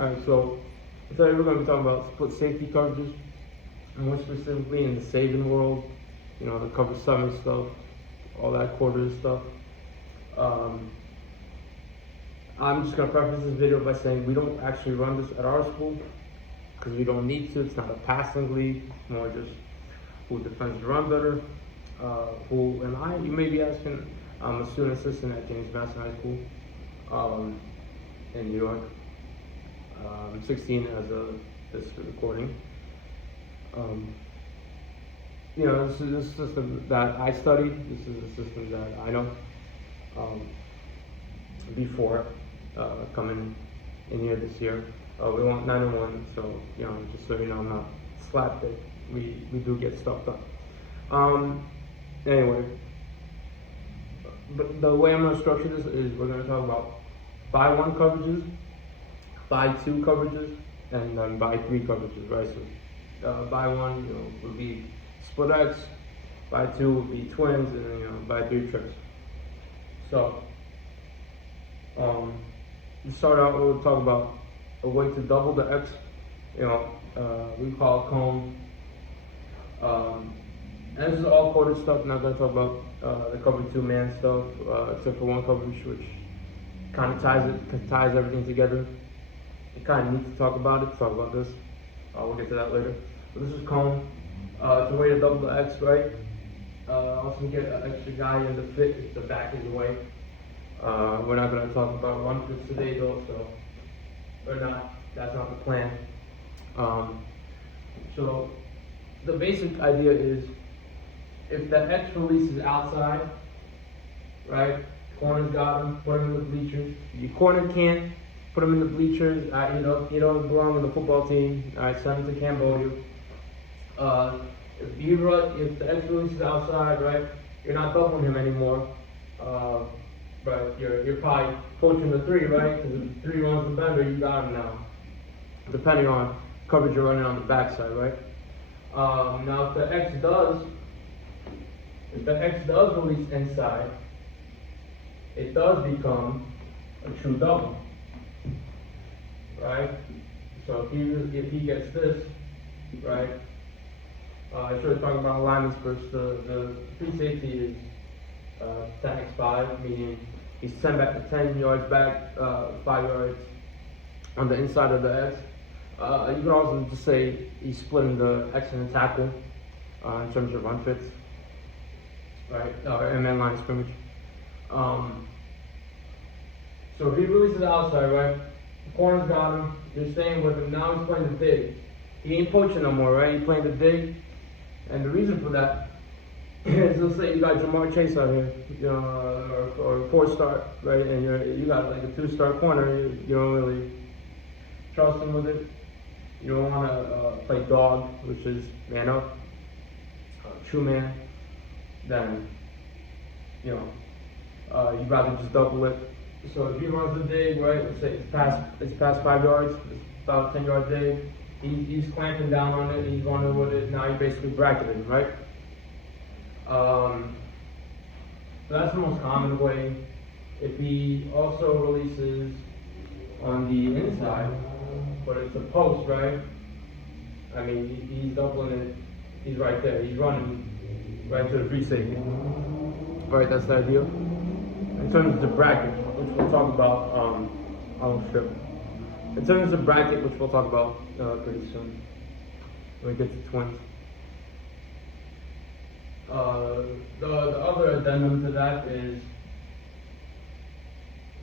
Alright, so today we're going to be talking about split safety coverages, more specifically in the saving world, the cover 7 stuff, all that quarters stuff. I'm just going to preface this video by saying we don't actually run this at our school because we don't need to. It's not a passing league, it's more just who defends the run better. Who am I? You may be asking. I'm a student assistant at James Madison High School in New York. I'm 16 as of this recording. This is a system that I studied. This is a system that I know before coming in here this year. We want 9-1, so just so you know, I'm not slapdick. We do get stuff done. Anyway, but the way I'm going to structure this is we're going to talk about buy 1 coverages, buy 2 coverages, and then buy 3 coverages, right? So buy 1, would be split X, buy 2 would be twins, and then buy 3 trips. So to start out, we'll talk about a way to double the X. We call it cone. And this is all quarter stuff. Not going to talk about the cover 2 man stuff, except for one coverage, which kind of ties everything together. You kind of need to talk about this. We'll get to that later. But this is cone. It's a way to double the X, right? Also get an extra guy in the fit if the back is away. We're not going to talk about run fits today though, that's not the plan. So the basic idea is if the X release is outside, right? Corner's got him, put him in the bleachers. Your corner can't, put him in the bleachers. You don't belong on the football team. All right, send him to Cambodia. If the X release is outside, right? You're not doubling him anymore. But you're probably coaching the 3, right? Because if the 3 runs the bender, you got him now. Depending on coverage you're running on the backside, right? Now if the X does release inside, it does become a true double, right? So if he gets this, right? I should have talked about alignments first. The free safety is 10x5, meaning he's 10 back to 10 yards back, 5 yards on the inside of the X. You can also just say he's splitting the X and the tackle in terms of run fits, right? And then line of scrimmage. So if he releases outside, right? The corner's got him. You're staying with him. Now he's playing the dig. He ain't poaching no more, right? He's playing the dig. And the reason for that is, let's say you got Jamar Chase out here, or a 4-star, right? And you got like a 2-star corner. You don't really trust him with it. You don't want to play dog, which is man up, true man. Then you'd rather just double it. So if he runs the dig, right? Let's say it's past 5 yards, it's about 10 yard dig. He's clamping down on it. He's running with it. Now you're basically bracketing, right? So that's the most common way. If he also releases on the inside, but it's a post, right? I mean, he's doubling it. He's right there. He's running right to the free safety. Right, that's the idea. In terms of the bracket, which we'll talk about, in terms of bracket, which we'll talk about pretty soon when we get to twins. The other addendum to that is,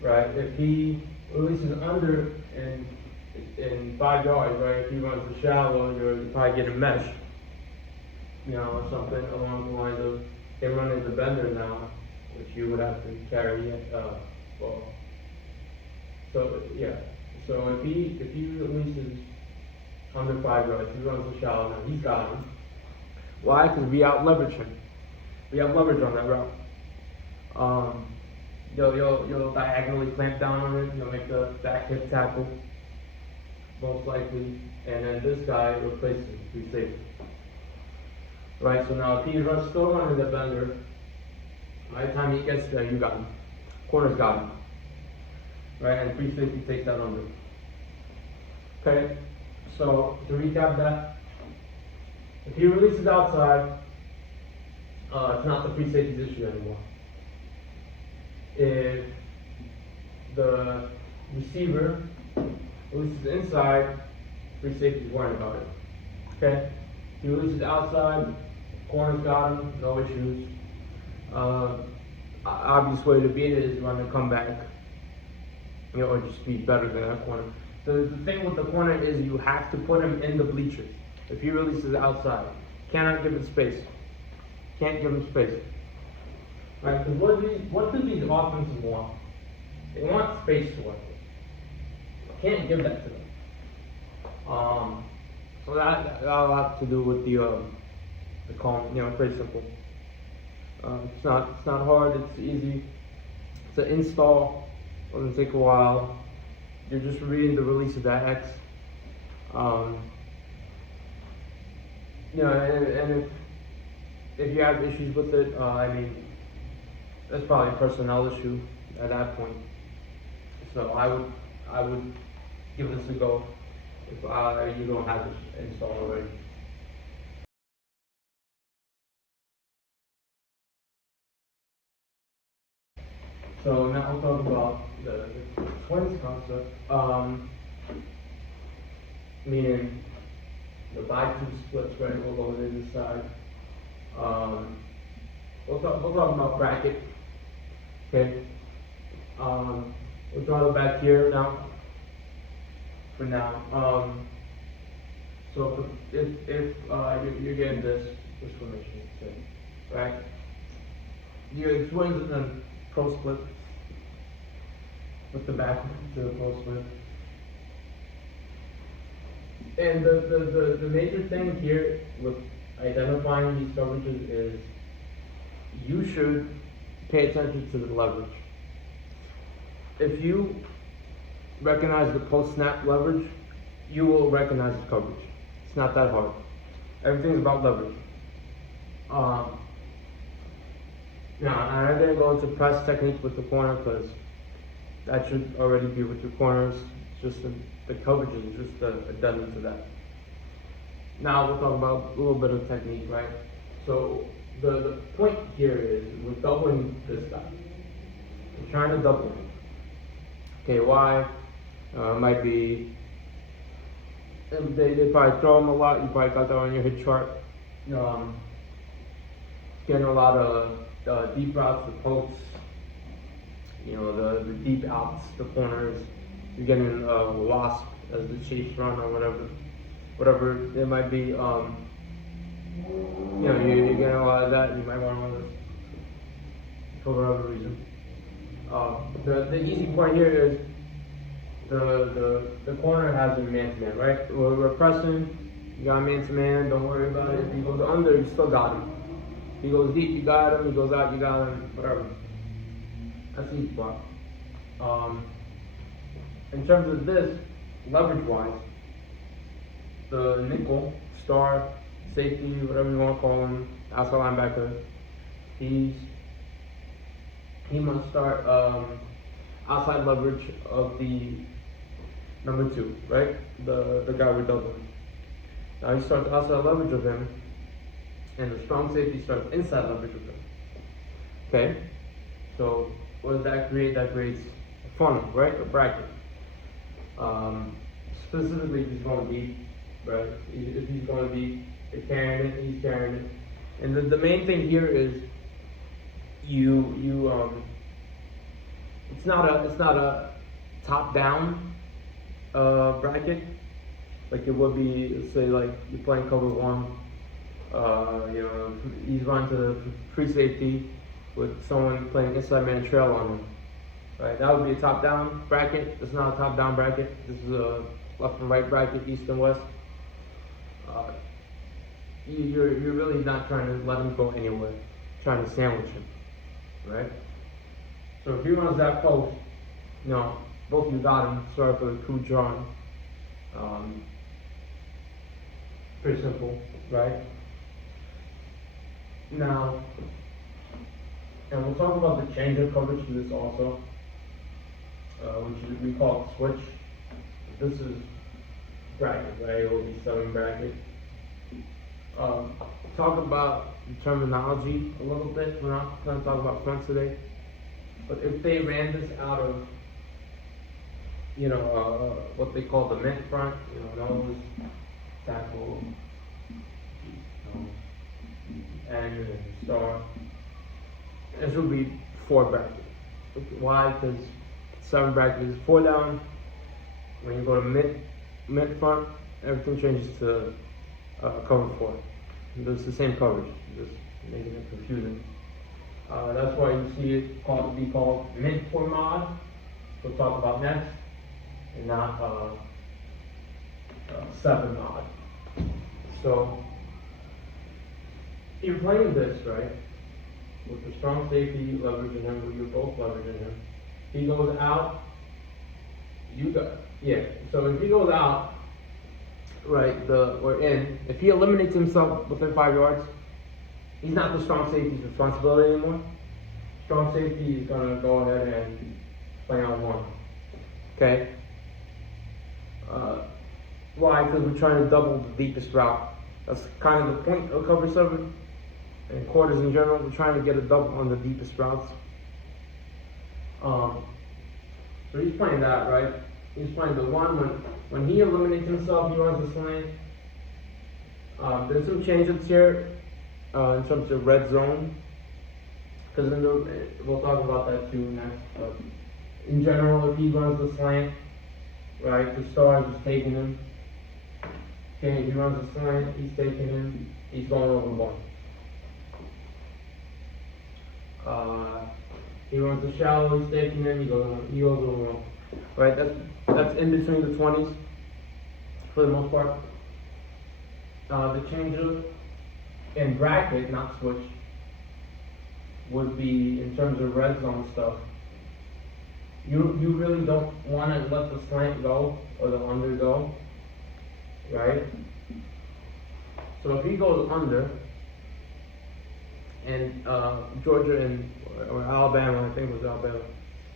right, if he releases under in 5 yards, right, if he runs the shallow, you're probably getting mesh, or something along the lines of him running the bender now, which you would have to carry So if he releases under 5 yards, he runs the shallow, now he's got him. Why? Because we out leverage him. We have leverage on that route. You'll diagonally clamp down on it. You'll make the back hip tackle, most likely, and then this guy replaces free safety. Right. So now if he's still running the bender, by the time he gets there, you got him. Corner's got him. Right, and free safety takes that under. Okay, so to recap that, if he releases outside, it's not the free safety's issue anymore. If the receiver releases inside, free safety's worrying about it. Okay, he releases outside, corner's got him, no issues. Obvious way to beat it is run the comeback, or just be better than that corner. The thing with the corner is you have to put him in the bleachers. If he releases outside, cannot give him space. Can't give him space. Right? Because what do these offenses want? They want space to work with. Can't give that to them. So that a lot to do with the call. Pretty simple. It's not hard. It's easy. It's an install. Doesn't take a while. You're just reading the release of that X. And if you have issues with it, that's probably a personnel issue at that point. So I would give this a go if you don't have it installed already. So now I'll talk about the twins concept, meaning the by-two splits, right? We'll go to this side. We'll talk about bracket. Okay. We'll draw it back here now. For now. So if you're getting this formation, right? Your twins and then pro split with the back to the pro split. And the major thing here with identifying these coverages is you should pay attention to the leverage. If you recognize the post-snap leverage, you will recognize the coverage. It's not that hard. Everything's about leverage. Now, I'm not going to go into press technique with the corner because that should already be with your corners. It's just the coverage is just a addendum to that. Now we'll talk about a little bit of technique, right? So the point here is we're doubling this guy. We're trying to double him. Okay, why? Might be they probably throw him a lot. You probably got that on your hit chart. Getting a lot of deep routes, the posts, the deep outs, the corners. You're getting a wasp as the chase run or whatever it might be. You're getting a lot of that. You might want to run this for whatever reason. The easy part here is the corner has a man-to-man, right? We're pressing, you got man-to-man, don't worry about it. If he goes under, you still got him. If he goes deep, you got him. He goes out, you got him. Whatever. That's the easy part. In terms of this, leverage-wise, the nickel, star, safety, whatever you want to call him, outside linebacker, he must start outside leverage of the number 2, right? The guy we're doubling. Now he starts outside leverage of him, and the strong safety starts inside leverage of him. Okay? So what does that create? That creates a funnel, right? A bracket. Specifically, if he's going deep, right? If he's going deep, they're carrying it, he's carrying it. And the main thing here is it's not a top down bracket like it would be. Let's say like you're playing cover 1, he's running to the free safety with someone playing inside man trail on him, right? That would be a top down bracket. It's not a top down bracket. This is a left and right bracket, east and west. You're really not trying to let him go anywhere, trying to sandwich him, right? So if he runs that post, both of you got him. Sorry for the crude drawing. Pretty simple, right? Now, and we'll talk about the change-up coverage for this also, which we call switch. This is bracket, right? It will be 7 bracket. Talk about the terminology a little bit. We're not going to talk about fronts today, but if they ran this out of, what they call the mint front, nose, tackle, and star, this would be 4 bracket. Why? Because 7 bracket is 4 down. When you go to mint front, everything changes to cover 4. It's the same coverage, just making it confusing. That's why you see it be called mint 4 mod. We'll talk about next, and not 7 mod. So you're playing this, right? With the strong safety leveraging him, with you both leveraging him. He goes out. So if he goes out, right, or in, if he eliminates himself within 5 yards, he's not the strong safety's responsibility anymore. Strong safety is gonna go ahead and play on 1. Okay? Why? Because we're trying to double the deepest route. That's kind of the point of cover 7 and quarters in general. We're trying to get a double on the deepest routes. So he's playing that, right? He's playing the 1 when he eliminates himself, he runs the slant. There's some changes here in terms of red zone, because we'll talk about that too next. But in general, if he runs the slant, right, the star is just taking him. Okay, if he runs the slant, he's taking him. He's going over 1. He runs the shallow, he's taking him. He goes over 1. Right, that's in between the 20s for the most part. The change in bracket, not switch, would be in terms of red zone stuff. You really don't want to let the slant go or the under go, right? So if he goes under, and Georgia or Alabama, I think it was Alabama,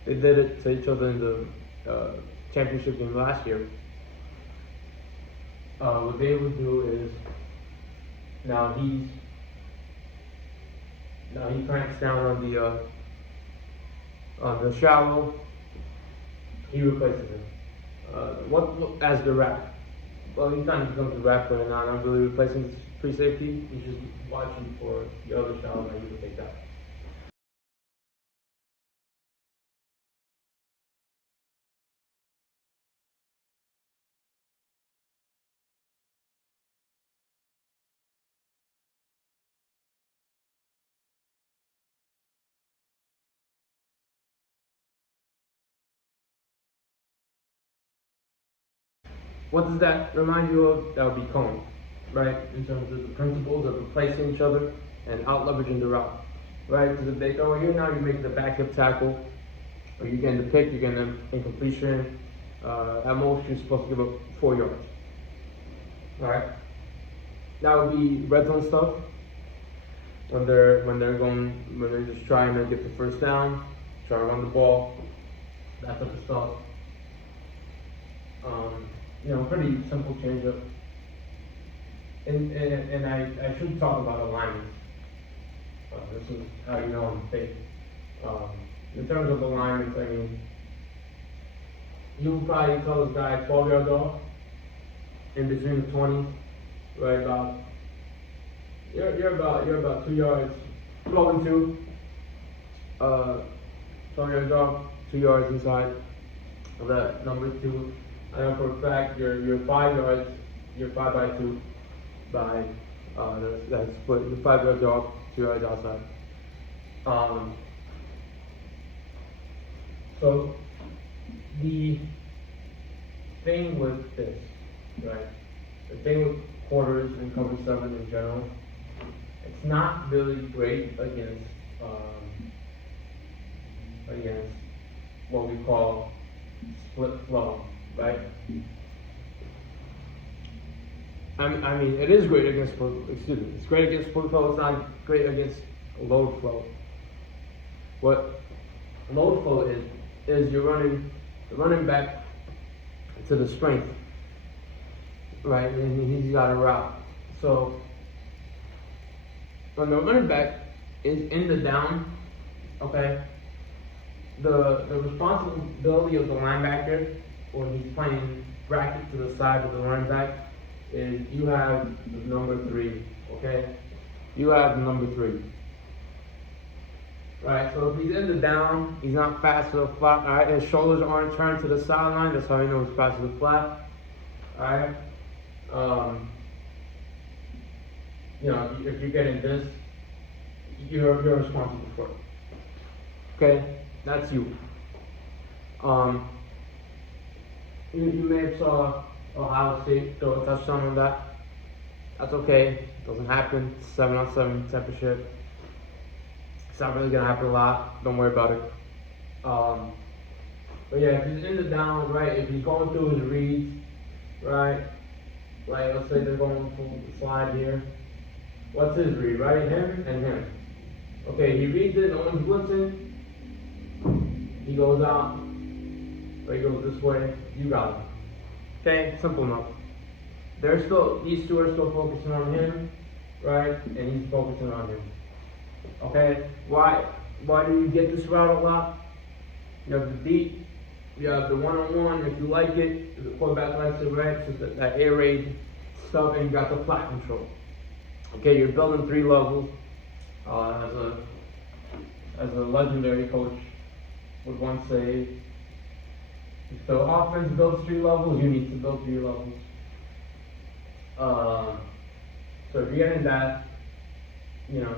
they did it to each other in the championship game last year. What they would do is now he cranks down on the shallow. He replaces him. What as the wrap? Well, he's not becomes the wrap right now. Not really replacing his free safety. He's just watching for the other shallow, and he would take that. What does that remind you of? That would be cone, right? In terms of the principles of replacing each other and out leveraging the route, right? Because if they go here now, you make the back hip tackle, or you're getting the pick, you're getting an incompletion. At most, you're supposed to give up 4 yards. All right. That would be red zone stuff. When they're just trying to get the first down, trying to run the ball, that type of stuff. Pretty simple change-up. And I should talk about alignments. This is how you know I'm fake. In terms of alignments, I mean, you would probably tell this guy 12 yards off, in between the 20s, right? You're about 2 yards, 12 and 2. 12 yards off, 2 yards inside of that number 2. I know for a fact you're 5 yards, you're 5 by 2 by that's split. You're 5 yards off, 2 yards outside. So the thing with this, right? The thing with quarters and cover 7 in general, it's not really great against what we call split flow. Right? I mean, it is great against it's great against split flow. It's not great against load flow. What load flow is you're running back to the strength, right? And he's got a route. So when the running back is in the down, okay, the responsibility of the linebacker when he's playing bracket to the side of the running back is you have the number 3, okay? You have the number 3. Right, so if he's in the down, he's not fast to the flat, alright, his shoulders aren't turned to the sideline, that's how you know he's fast to the flat. Alright? You know, if you're getting this, you're responsible for it. Okay? That's you. You may have saw Ohio State throw a touchdown on that. That's okay. It doesn't happen. It's 7-on-7 championship. It's not really gonna happen a lot. Don't worry about it. But yeah, if he's in the down, right? If he's going through his reads, right? Like let's say they're going for the slide here. What's his read, right? Him and him. Okay, he reads it. No one's blitzing. He goes out. Or he goes this way. You got it. Okay, simple enough. These two are still focusing on him, right? And he's focusing on him. Okay, why do you get this route a lot? You have the deep, you have the one-on-one if you like it, the quarterback likes it, right? So that air raid stuff, and you got the flat control. Okay, you're building 3 levels. As a legendary coach would once say, if the offense builds 3 levels, you need to build 3 levels. So if you're getting that, you know,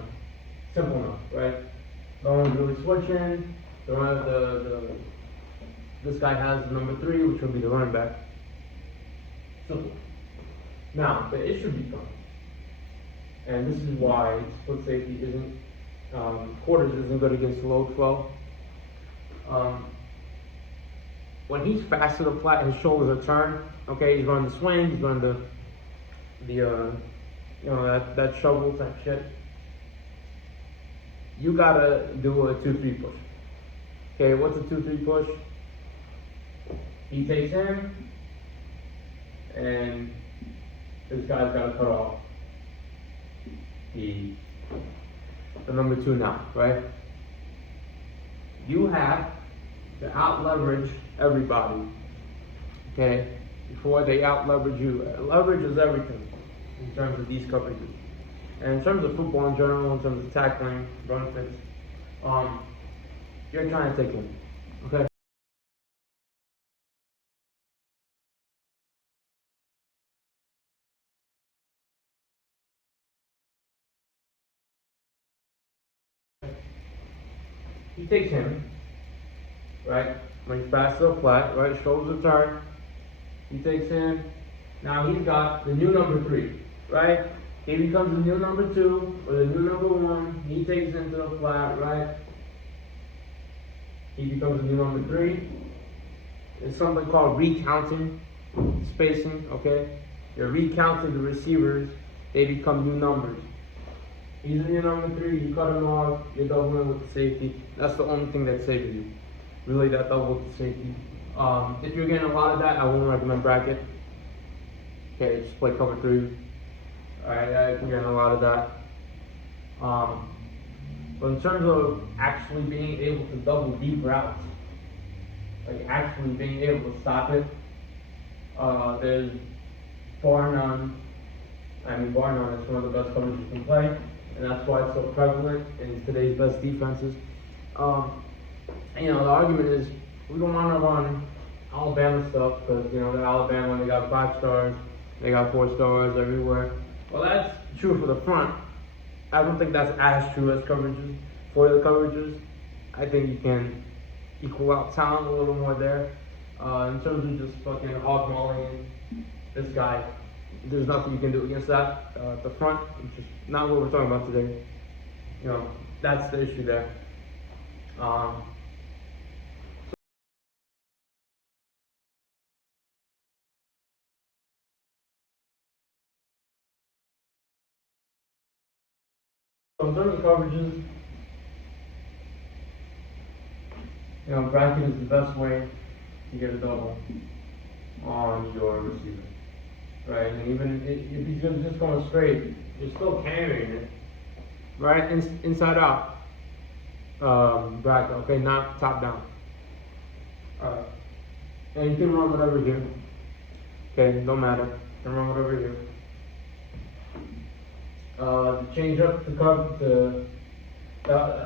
simple enough, right? No one's really switching. This guy has the number 3, which will be the running back. Simple. Now, the issue becomes, and this is why split safety isn't, quarters isn't good against the low 12. When he's fast to the flat, his shoulders are turned. Okay, he's running the swing, he's running the you know, that shovel type shit. You gotta do a 2-3 push. Okay, what's a 2-3 push? He takes him, and this guy's gotta cut off the number 2 now, right? You have to out leverage everybody, okay, before they out leverage you. Leverage is everything in terms of these coverages. And in terms of football in general, in terms of tackling, run fits, you're trying to take him, okay? He takes him, right? When he's fast to the flat, right? Shoulders are turned. He takes him. Now he's got the new number 3, right? He becomes the new number 2 or the new number 1. He takes him to the flat, right? He becomes the new number 3. It's something called recounting spacing, okay? You're recounting the receivers, they become new numbers. He's in your number 3, you cut him off, you're doubling with the safety. That's the only thing that saves you. Really, that double with the safety. If you're getting a lot of that, I wouldn't recommend bracket. Okay, just play cover 3. Alright, if you're getting a lot of that. But in terms of actually being able to double deep routes, like actually being able to stop it, there's bar none. I mean, bar none is one of the best coverages you can play, and that's why it's so prevalent in today's best defenses. You know, the argument is we don't want to run Alabama stuff because, you know, they're Alabama, they got 5 stars, they got 4 stars everywhere. Well, that's true for the front. I don't think that's as true as coverages. For the coverages, I think you can equal out talent a little more there. In terms of just fucking hog-mauling this guy, there's nothing you can do against that. The front, which is not what we're talking about today. You know, that's the issue there. So in terms of coverages, you know, bracket is the best way to get a double on your receiver. right? And even if he's just going straight, you're still carrying it, right? Inside out, bracket, okay, not top down. Alright, and you can run whatever here. Okay, don't matter. You can run whatever here. To change up the cup,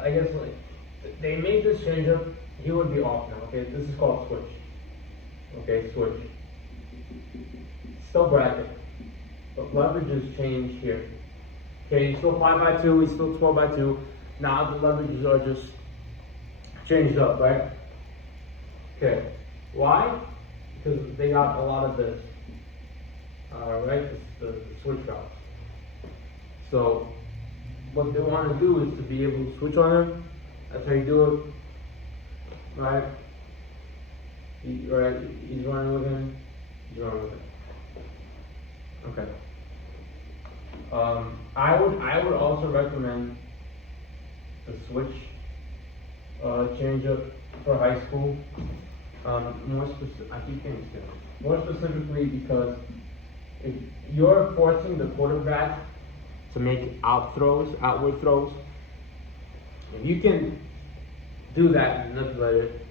I guess like they made this change up. He would be off now. Okay, this is called switch. Okay, switch. Still bracket, but leverages change here. Okay, he's still 5x2. He's still 12x2. Now the leverages are just changed up, right? Okay, why? Because they got a lot of this. Right, the switch routes. So what they want to do is to be able to switch on him. That's how you do it, right? Right, he's running with him. He's running with him. Okay. I would also recommend the switch change up for high school. I keep getting scared. More specifically because if you're forcing the quarterback to make outward throws, if you can do that, manipulate it.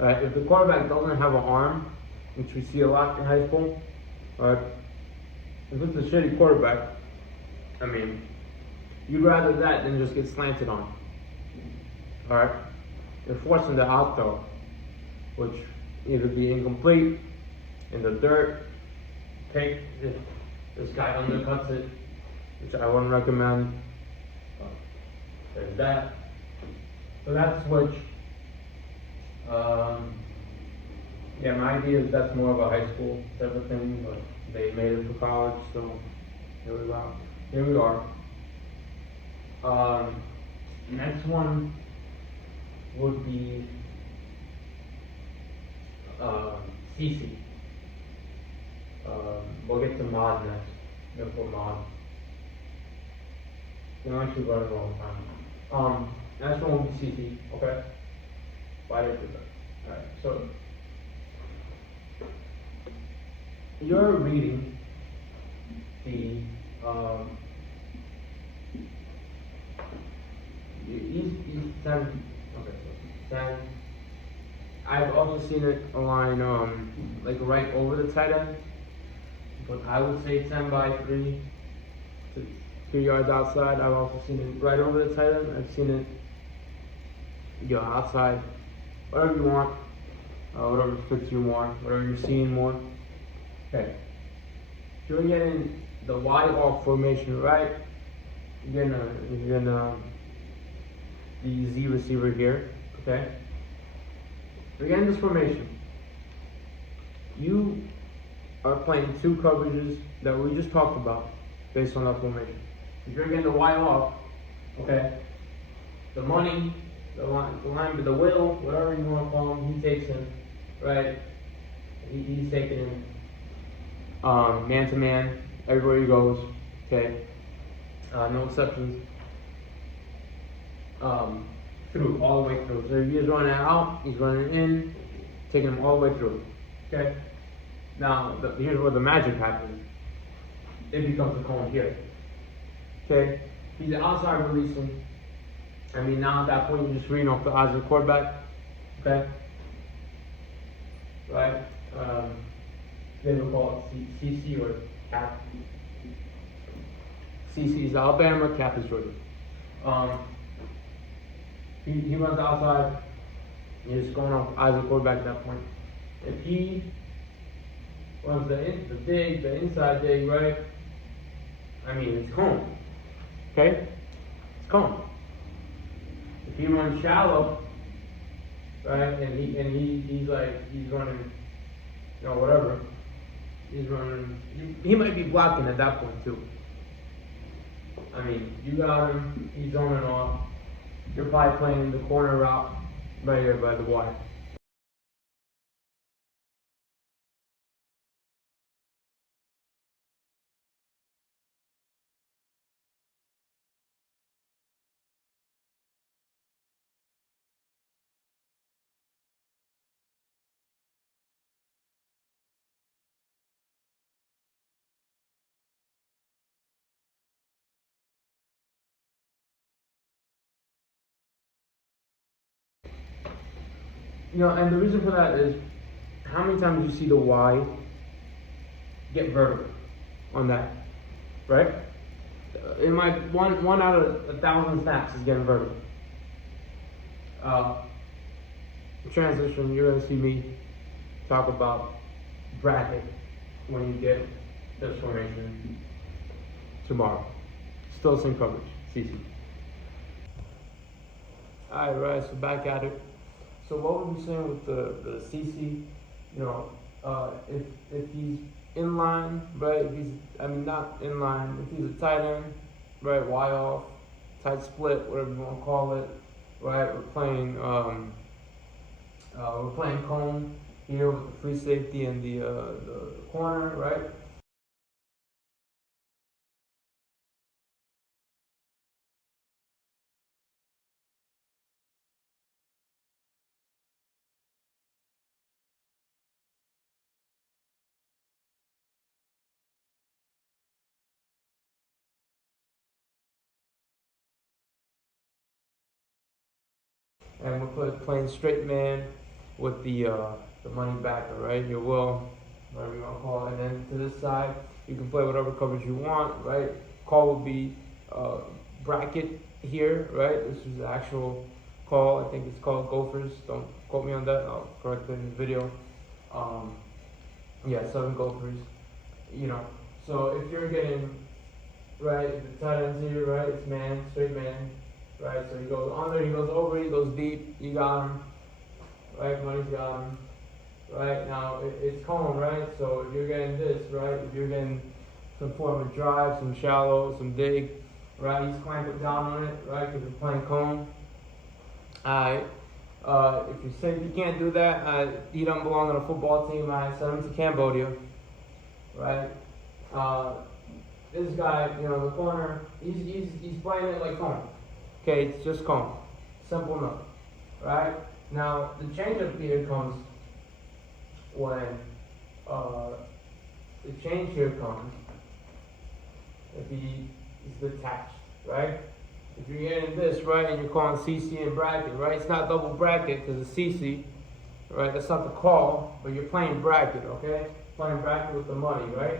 If the quarterback doesn't have an arm, which we see a lot in high school, if it's a shitty quarterback, I mean, you'd rather that than just get slanted on. Alright? You're forcing the out throw, which either be incomplete, in the dirt, pick, if this guy undercuts it, which I wouldn't recommend. There's that. So that's switch. Yeah, my idea is that's more of a high school type of thing, but they made it for college, so here we go. Here we are. Next one would be CC. We'll get to mod next. We'll put mod. We'll actually run it all the time. Next one will be CC, okay? Why did I do that? Alright, so you're reading the he's 10, okay, so 10. I've also seen it align like right over the tight end, but I would say 10 by 3 to 3 yards outside. I've also seen it right over the tight end. I've seen it outside, whatever you want, whatever fits you more, whatever you're seeing more. Okay, if you're getting the Y off formation right, you're gonna the Z receiver here, okay? If you're getting this formation, you are playing two coverages that we just talked about based on that formation. If you're getting the Y off, okay, the money, the line, the will, whatever you want to call him, he takes him, right? He's taking him man to man, everywhere he goes, okay? No exceptions. Through, all the way through. So if he's running out, he's running in, taking him all the way through, okay? Now, here's where the magic happens. It becomes a cone here, okay? He's outside releasing. I mean, now at that point, you're just reading off the eyes of the quarterback, okay? Right? They would call it CC or cap. CC is Alabama, cap is Georgia. He runs outside. You're just going off eyes of the quarterback at that point. If he runs the inside dig, right? I mean, it's cone. Okay? It's cone. If he runs shallow, right, and he's running, whatever. He's running. He might be blocking at that point too. I mean, you got him. He's zoning off. You're probably playing the corner route right here by the water. And the reason for that is, how many times you see the Y get vertical on that, right? In my one out of 1,000 snaps is getting vertical. Transition, you're gonna see me talk about bracket when you get this formation tomorrow. Still same coverage, CC. Alright, right, so back at it. So what were we saying with the CC? If he's in line, right? Not in line. If he's a tight end, right? Y off, tight split, whatever you want to call it, right? We're playing cone here with the free safety and the corner, right? And we're playing straight man with the money backer, right? Your will, whatever you want to call it. And then to this side, you can play whatever coverage you want, right? Call would be bracket here, right? This is the actual call. I think it's called Gophers. Don't quote me on that. I'll correct it in the video. 7 Gophers. So if you're getting right, the tight end's here, right? It's man, straight man. Right, so he goes under, he goes over, he goes deep, you got him, right, money's got him, right, now it's cone, right, so if you're getting this, right, if you're getting some form of drive, some shallow, some dig, right, he's clamping down on it, right, because we're playing cone. Alright, if you say you can't do that, he don't belong on a football team, I send him to Cambodia, right, this guy, the corner, he's playing it like cone. Okay, it's just cone. Simple enough. Right? Now, the change-up here comes when the change here comes if he is detached, right? If you're getting this, right, and you're calling CC and bracket, right? It's not double bracket because it's CC, right? That's not the call, but you're playing bracket, okay? Playing bracket with the money, right?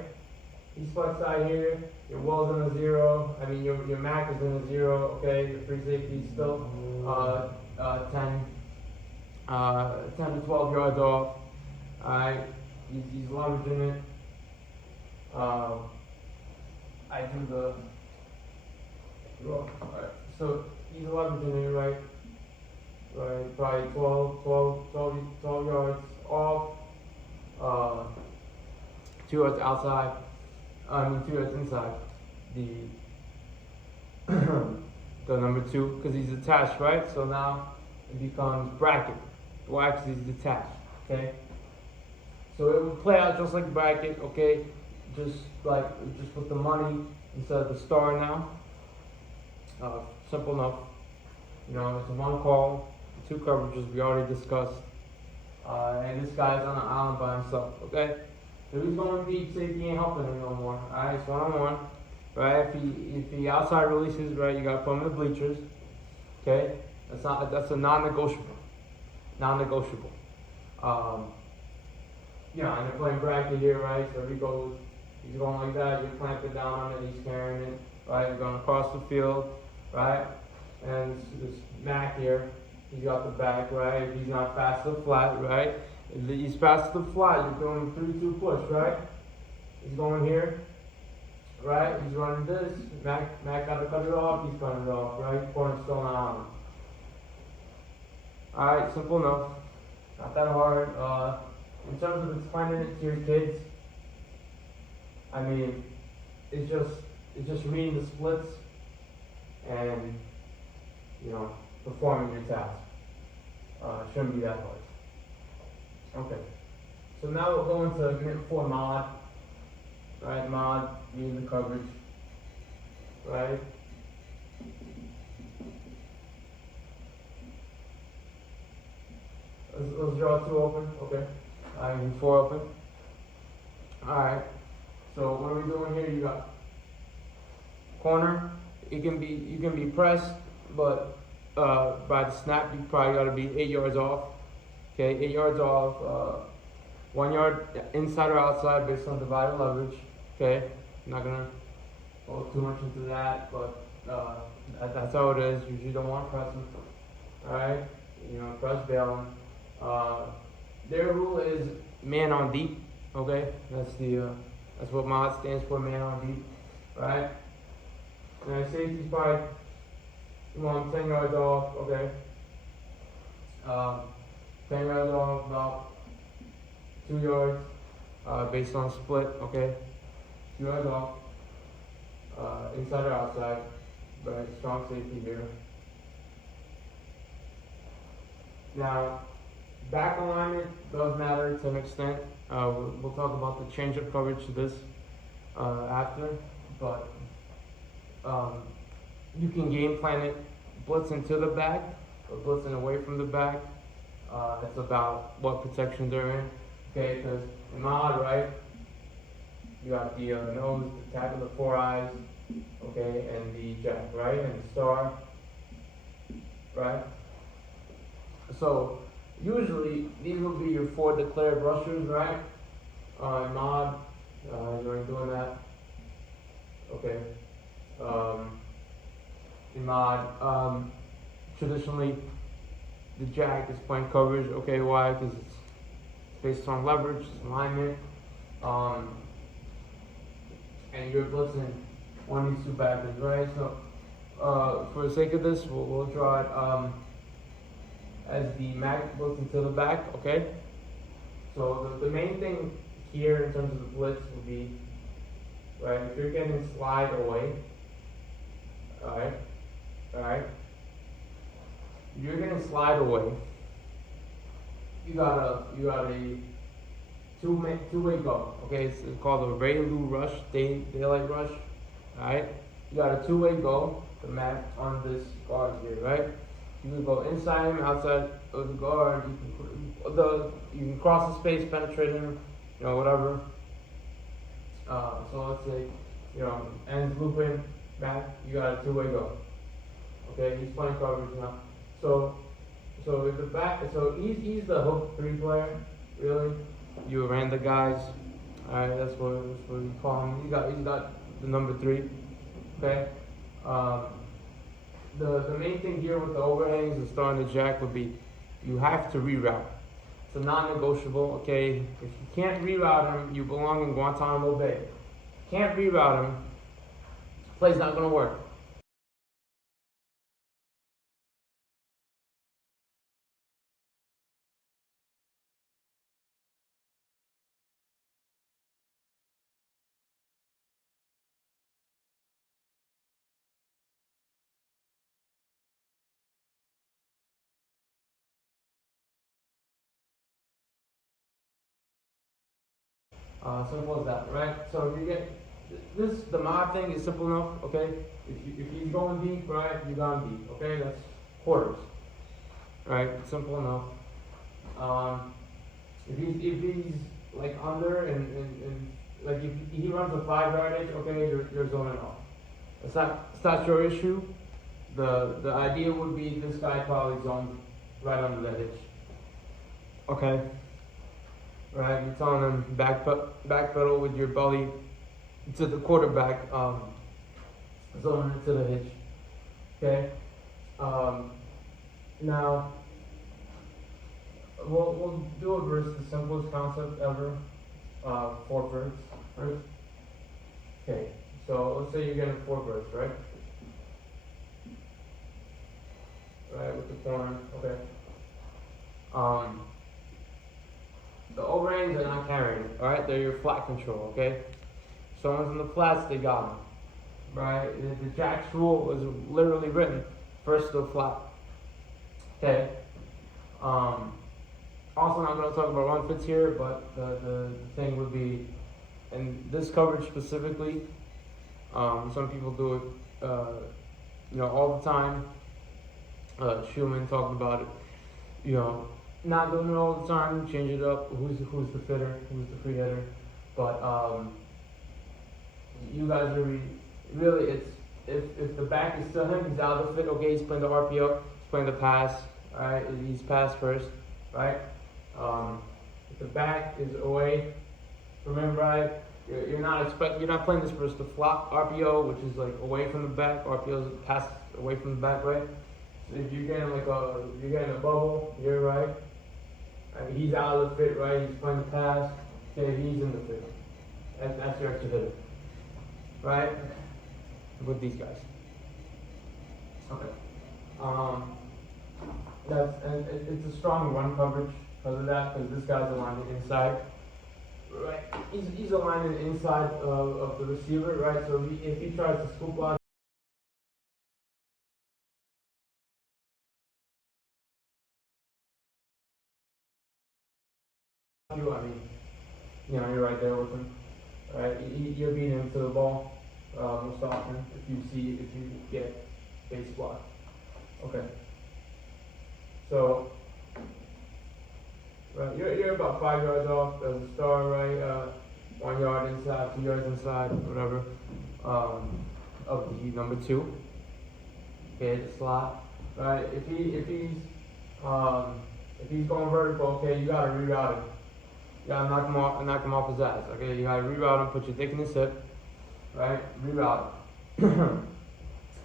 He's flex side here, your wall's in a 0, your Mac is in a 0, okay, your free safety is still 10 to 12 yards off, alright, he's leveraging it, I do the, alright, so he's leveraging it, right, probably 12 yards off, 2 yards outside, 2 yards inside the number 2 because he's attached, right? So now it becomes bracket. Well, actually, he's detached. Okay. So it would play out just like bracket. Okay, just put the money instead of the star now. Simple enough. It's a 1 call, 2 coverages we already discussed, and this guy's on an island by himself. Okay. So he's going deep, safety ain't helping him no more. Alright, it's 1-on-1. Right? If he outside releases, right, you gotta put him in the bleachers. Okay? That's a non-negotiable. Non-negotiable. And they're playing bracket here, right? So if he's going like that, you're clamping down on it, he's carrying it, right? You're going across the field, right? And this Mac here, he's got the back, right? He's not fast to the flat, right? He's fast to the flat, you're doing 3-2 push, right? He's going here, right? He's running this. Mac got to cut it off, he's cutting it off, right? Corner's still on him. Alright, simple enough. Not that hard. In terms of explaining it to your kids, it's just reading the splits and, performing your task. Shouldn't be that hard. Okay, so now we're going to Mint 4 mod, right, mod, reading the coverage, right, let's draw 2 open, okay, and 4 open, alright, so what are we doing here? You got corner, you can be pressed, but by the snap you probably got to be 8 yards off. Okay, 8 yards off, 1 yard inside or outside based on divided leverage. Okay, I'm not gonna go too much into that, but that's how it is. You usually don't want to press them. All right, press bail them. Their rule is man on deep. Okay, that's what mod stands for, man on deep. Right. And safety's probably 10 yards off. Okay. 10 yards off, about 2 yards, based on split. Okay, 2 yards off, inside or outside. But strong safety here. Now, back alignment does matter to an extent. We'll talk about the change-up coverage to this after, but you can game plan it blitzing to the back or blitzing away from the back. It's about what protection they're in. Okay, because in mod, right, you got the nose, the tag of the 4 eyes, okay, and the jack, right, and the star, right? So usually these will be your 4 declared rushers, right? In mod, you ain't doing that. Okay. In mod, traditionally the jack is playing coverage. Okay, why? Because it's based on leverage, alignment, and you're blitzing one of these 2 backers, right? So for the sake of this, we'll draw it as the mag blitzing to the back. Okay. So the main thing here in terms of the blitz would be, right, if you're getting slide away, all right, you're getting slide away. You got a two-way go. Okay, it's called a Ray-Lu rush, daylight rush. All right, you got a 2-way go. The mat on this guard here, right? You can go inside him, outside of the guard. You can cross the space, penetrate him, whatever. So let's say, ends looping back. You got a 2-way go. Okay, he's playing coverage now. So if the back, so he's the hook 3 player, really. You ran the guys. All right, that's what you call him. He's got the number 3. Okay. The main thing here with the overhangs and starting the jack would be you have to reroute. It's a non-negotiable. Okay, if you can't reroute him, you belong in Guantanamo Bay. Can't reroute him, play's not gonna work. Simple as that, right? So you get the mod thing is simple enough, okay? If he's going deep, right, you're going deep, okay? That's quarters, right? It's simple enough. If he's like under and like if he runs a 5-yard edge, okay, you're zoning off. It's not your issue. The idea would be this guy probably zoned right under that edge. Okay. Right, you're telling them backpedal with your belly to the quarterback, zoning into the hitch. Okay. Now we'll do it versus the simplest concept ever. 4 verts first. Okay. So let's say you're getting 4 verts, right? Right, with the corner. Okay. The overhangs are not carrying, alright? They're your flat control, okay? Someone's in the flats, they got them, right? The jack's rule is literally written first to the flat, okay? Also, not going to talk about run fits here, but the thing would be, in this coverage specifically, some people do it, all the time. Schumann talked about it, not doing it all the time, change it up. Who's the fitter? Who's the free hitter? But you guys are really it's if the back is still him, he's out of the fit. Okay, he's playing the RPO, he's playing the pass. All right, he's pass first, right? If the back is away from him, right, you're not playing this versus the flop RPO, which is like away from the back. RPO is pass away from the back, right? So if you're getting a bubble here, right? I mean, he's out of the fit, right? He's playing the pass. Okay, he's in the fit. That's your extra hitter, right? With these guys. Okay. It's a strong run coverage because of that, because this guy's aligned inside. Right, he's aligned inside of the receiver, right? So if he tries to scoop block you, I mean, you're right there with him, right? You're beating him to the ball most often if you get base block. Okay. So, right, you're about 5 yards off as a star, right? 1 yard inside, 2 yards inside, whatever. Of the number 2. Okay, the slot, right? If he's going vertical, okay, you gotta reroute him. You gotta knock him off his ass. Okay, you gotta reroute him, put your dick in his hip, right? Reroute him.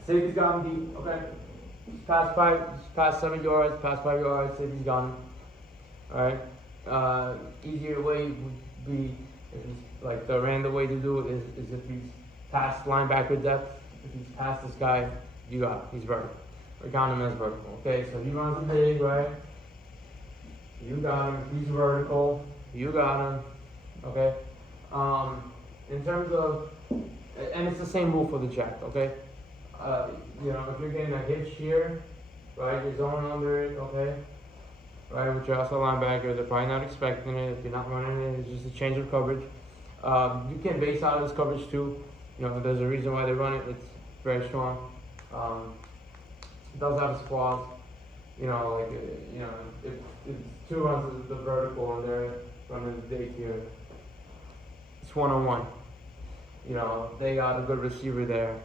Safety's got him deep, okay? Past 7 yards, past 5 yards, safety's got him. Alright. Easier way would be if he's like the random way to do it is if he's past linebacker depth. If he's past this guy, you got him. He's vertical. We're counting him as vertical. Okay, so he runs the big, right? You got him. If he's vertical, you got him. Okay. In terms of, and it's the same rule for the jack. Okay. If you're getting a hitch here, right? You're zoning under it. Okay. Right, with your outside linebacker, they're probably not expecting it. If you're not running it, it's just a change of coverage. You can base out of this coverage too. There's a reason why they run it. It's very strong. It does have its flaws. If it's 2 runs of the vertical and they're running the dig here, it's 1-on-1. They got a good receiver there.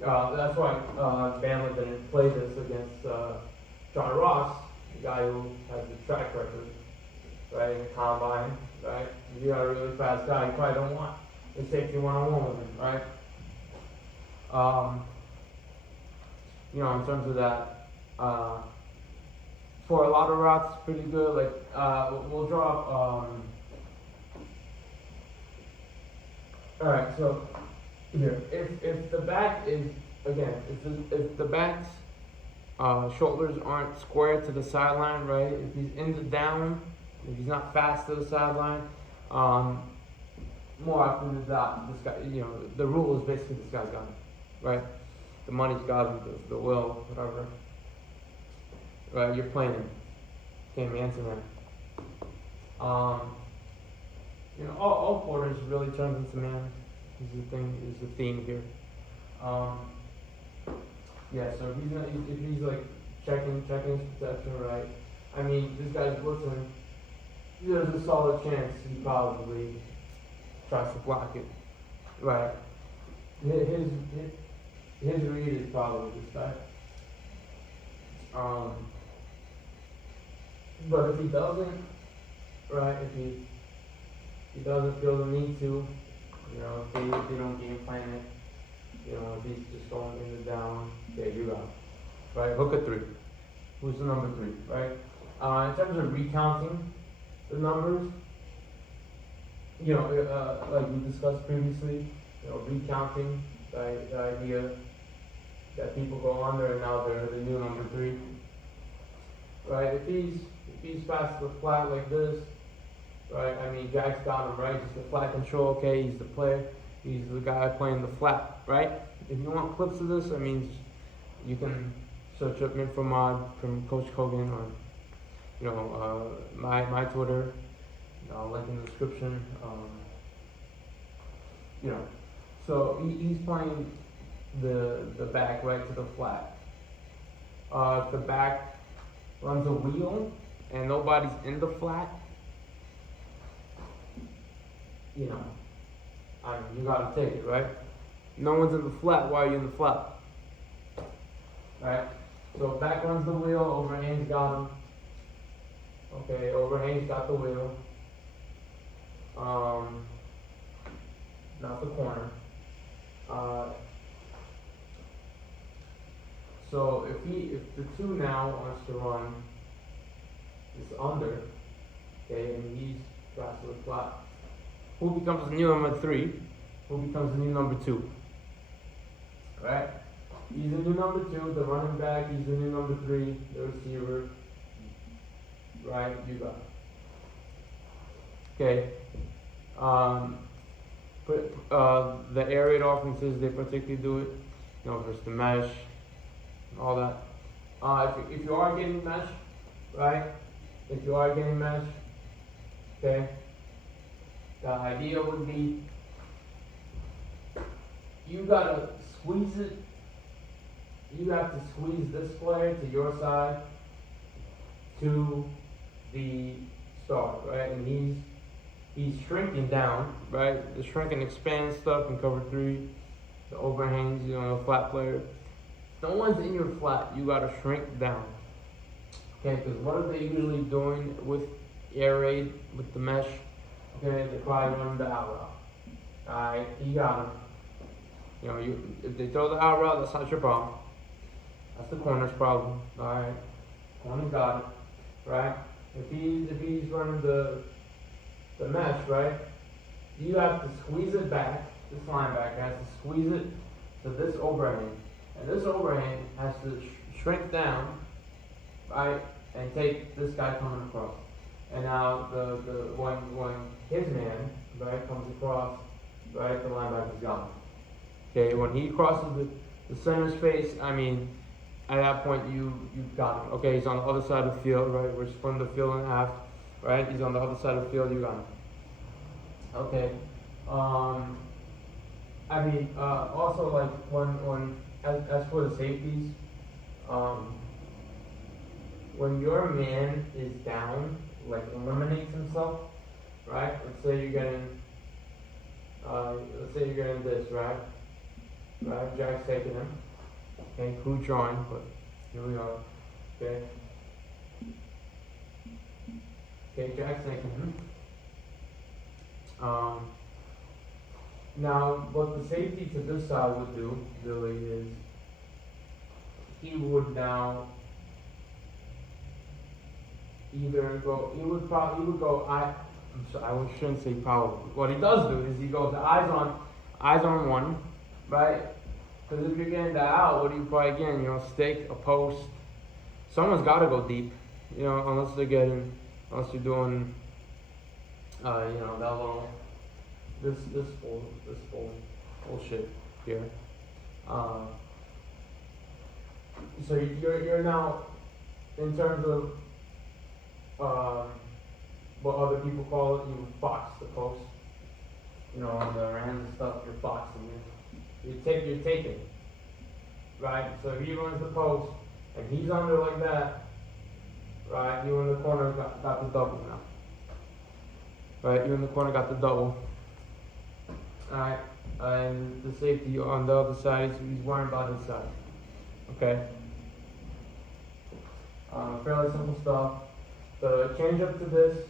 That's why Bama didn't play this against John Ross, the guy who has the track record, right, in the combine, right? If you got a really fast guy, you probably don't want the safety 1-on-1 with him, right? In terms of that, for a lot of routes, it's pretty good. Like, we'll drop, alright, so, here, if the back is, again, if the back's shoulders aren't square to the sideline, right? If he's in the down, if he's not fast to the sideline, more often than not, this guy, the rule is basically this guy's got him, right? The money's got him, the will, whatever. Right, you're playing him. Can't answer that. All quarters really turns into man. Is the theme here. Yeah, so if he's like checking his protection, right? I mean, this guy's blitzing. There's a solid chance he probably tries to block it, right? His read is probably this guy. But if he doesn't, right? If he doesn't feel the need to, if they don't game plan it. If he's just going in the down, okay, you got it. Right, hook a 3. Who's the number 3, right? In terms of recounting the numbers, like we discussed previously, recounting the idea that people go under and now they're the new number 3. Right, if he's past the flat like this, right, I mean, Jack's got him, right? Just the flat control, okay, he's the player. He's the guy playing the flat, right? If you want clips of this, I mean, you can search up Infomod from Coach Kogan or, my Twitter. I'll link in the description. So he's playing the back right to the flat. If the back runs a wheel and nobody's in the flat, you gotta take it, right? No one's in the flat, why are you in the flat? Right? So back runs the wheel, overhand's got him. Okay, overhang's got the wheel. Not the corner. So if the two now wants to run this under, okay, and he's got to the flat, who becomes the new number 3? Who becomes the new number 2? Right? He's the new number 2, the running back. He's the new number 3, the receiver. Right? You got it. Okay. The air raid offenses, they particularly do it. You know, versus the mesh, and all that. If you are getting mesh, right? If you are getting mesh, okay. The idea would be you gotta squeeze it. You have to squeeze this player to your side to the star, right? And he's shrinking down, right? The shrink and expand stuff in cover 3, the overhangs, you know, the flat player. If no one's in your flat, you gotta shrink down. Okay, because what are they usually doing with air raid, with the mesh? Okay, they're probably running the out route. Alright, you got him. You know, if they throw the out route, that's not your problem. That's the corner's problem. Alright, corner's got it. Right? If he's running the mesh, right? You have to squeeze it back. This linebacker has to squeeze it to this overhang, and this overhang has to shrink down, right? And take this guy coming across. And now when his man, right, comes across, right, the linebacker's gone. Okay, when he crosses the center's face, I mean, at that point you got him. Okay, he's on the other side of the field, right? We're splitting the field in half, right? He's on the other side of the field, you got him. Okay. I mean, also like when as for the safeties, when your man is down, like eliminates himself, right? Let's say you're getting this, right? Right, Jack's taking him. Okay, crew drawing, but here we are. Okay. Okay, Jack's taking him. Now, what the safety to this side would do, really, is he would now either go, he would go, I shouldn't say probably. What he does do is he goes eyes on one, right? Because if you're getting that out, what are you probably getting? You know, stake, a post. Someone's got to go deep, you know, unless you're doing, you know, that little, this bullshit here. So you're now, in terms of what other people call it, you box the post. You know, on the random stuff, you're boxing it. You're taking, right? So if he runs the post and he's under like that, right? You in the corner got the double now, right? You in the corner got the double, alright? And the safety on the other side, he's worrying about his side, okay? Fairly simple stuff. The change up to this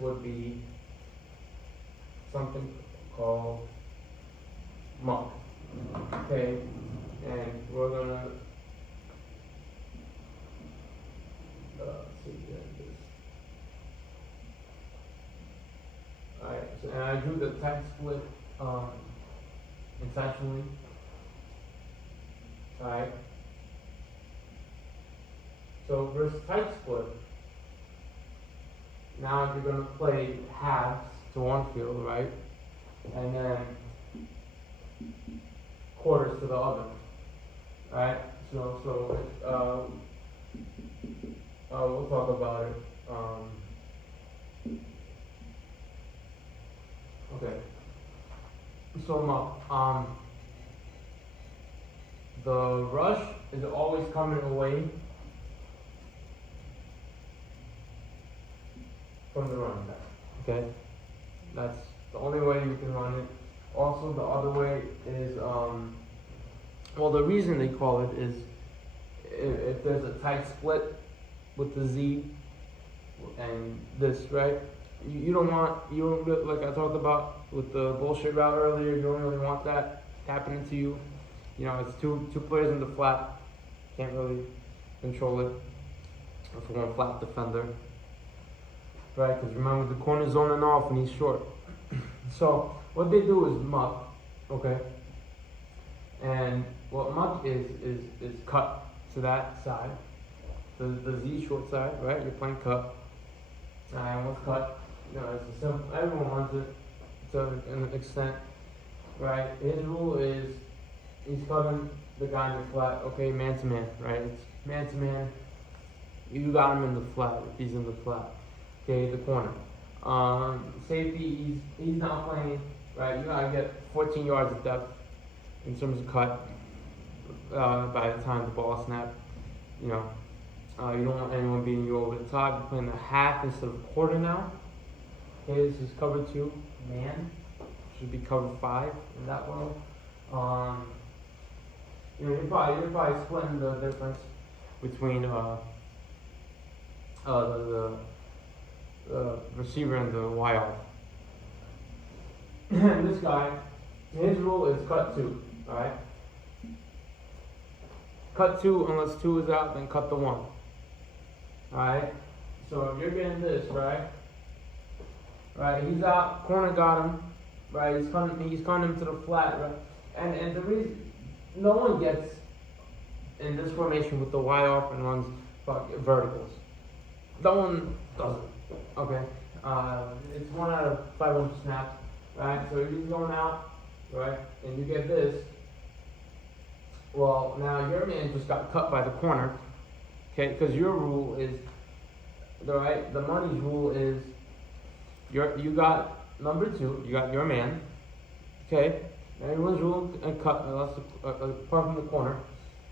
would be something called muck. Okay, and we're gonna see this. Alright, so, and I drew the tight split intentionally. Alright. So versus tight split, now you're gonna play halves to one field, right? And then quarters to the other, right? So we'll talk about it. Okay. So the rush is always coming away from the running back. Okay, that's the only way you can run it. Also, the other way is, well, the reason they call it is if there's a tight split, with the Z and this, right? You don't want, like I talked about with the bullshit route earlier, you don't really want that happening to you. You know, it's two players in the flat, can't really control it if we're one flat defender, right? Because remember, the corner's zoning off and he's short. So what they do is muck, okay? And what muck is cut to that side, the Z short side, right? You're playing cut. And what's cut? You know, it's a simple. Everyone wants it to an extent, right? His rule is he's cutting the guy in the flat. Okay, man to man, right? It's man to man. You got him in the flat if he's in the flat. Okay, the corner. Safety, he's not playing, right? You gotta get 14 yards of depth in terms of cut by the time the ball snap. You know, you don't want anyone beating you over the top. You're playing a half instead of a quarter now. Okay, this is cover 2, man. Should be cover 5 in that world. You know, you're probably splitting the difference between the receiver and the wide off. And this guy, his rule is cut 2, alright? Cut 2, unless 2 is out, then cut the 1. Alright? So if you're getting this, right? Right, he's out, corner got him, right? He's coming him to the flat, right? And the reason no one gets in this formation with the wide off and runs verticals. No one doesn't. Okay. It's 1 out of 500 snaps, right? So he's going out, right? And you get this. Well, now your man just got cut by the corner, okay? Because your rule is, the money's rule is, you got number 2, you got your man, okay? Everyone's rule and cut, unless apart from the corner,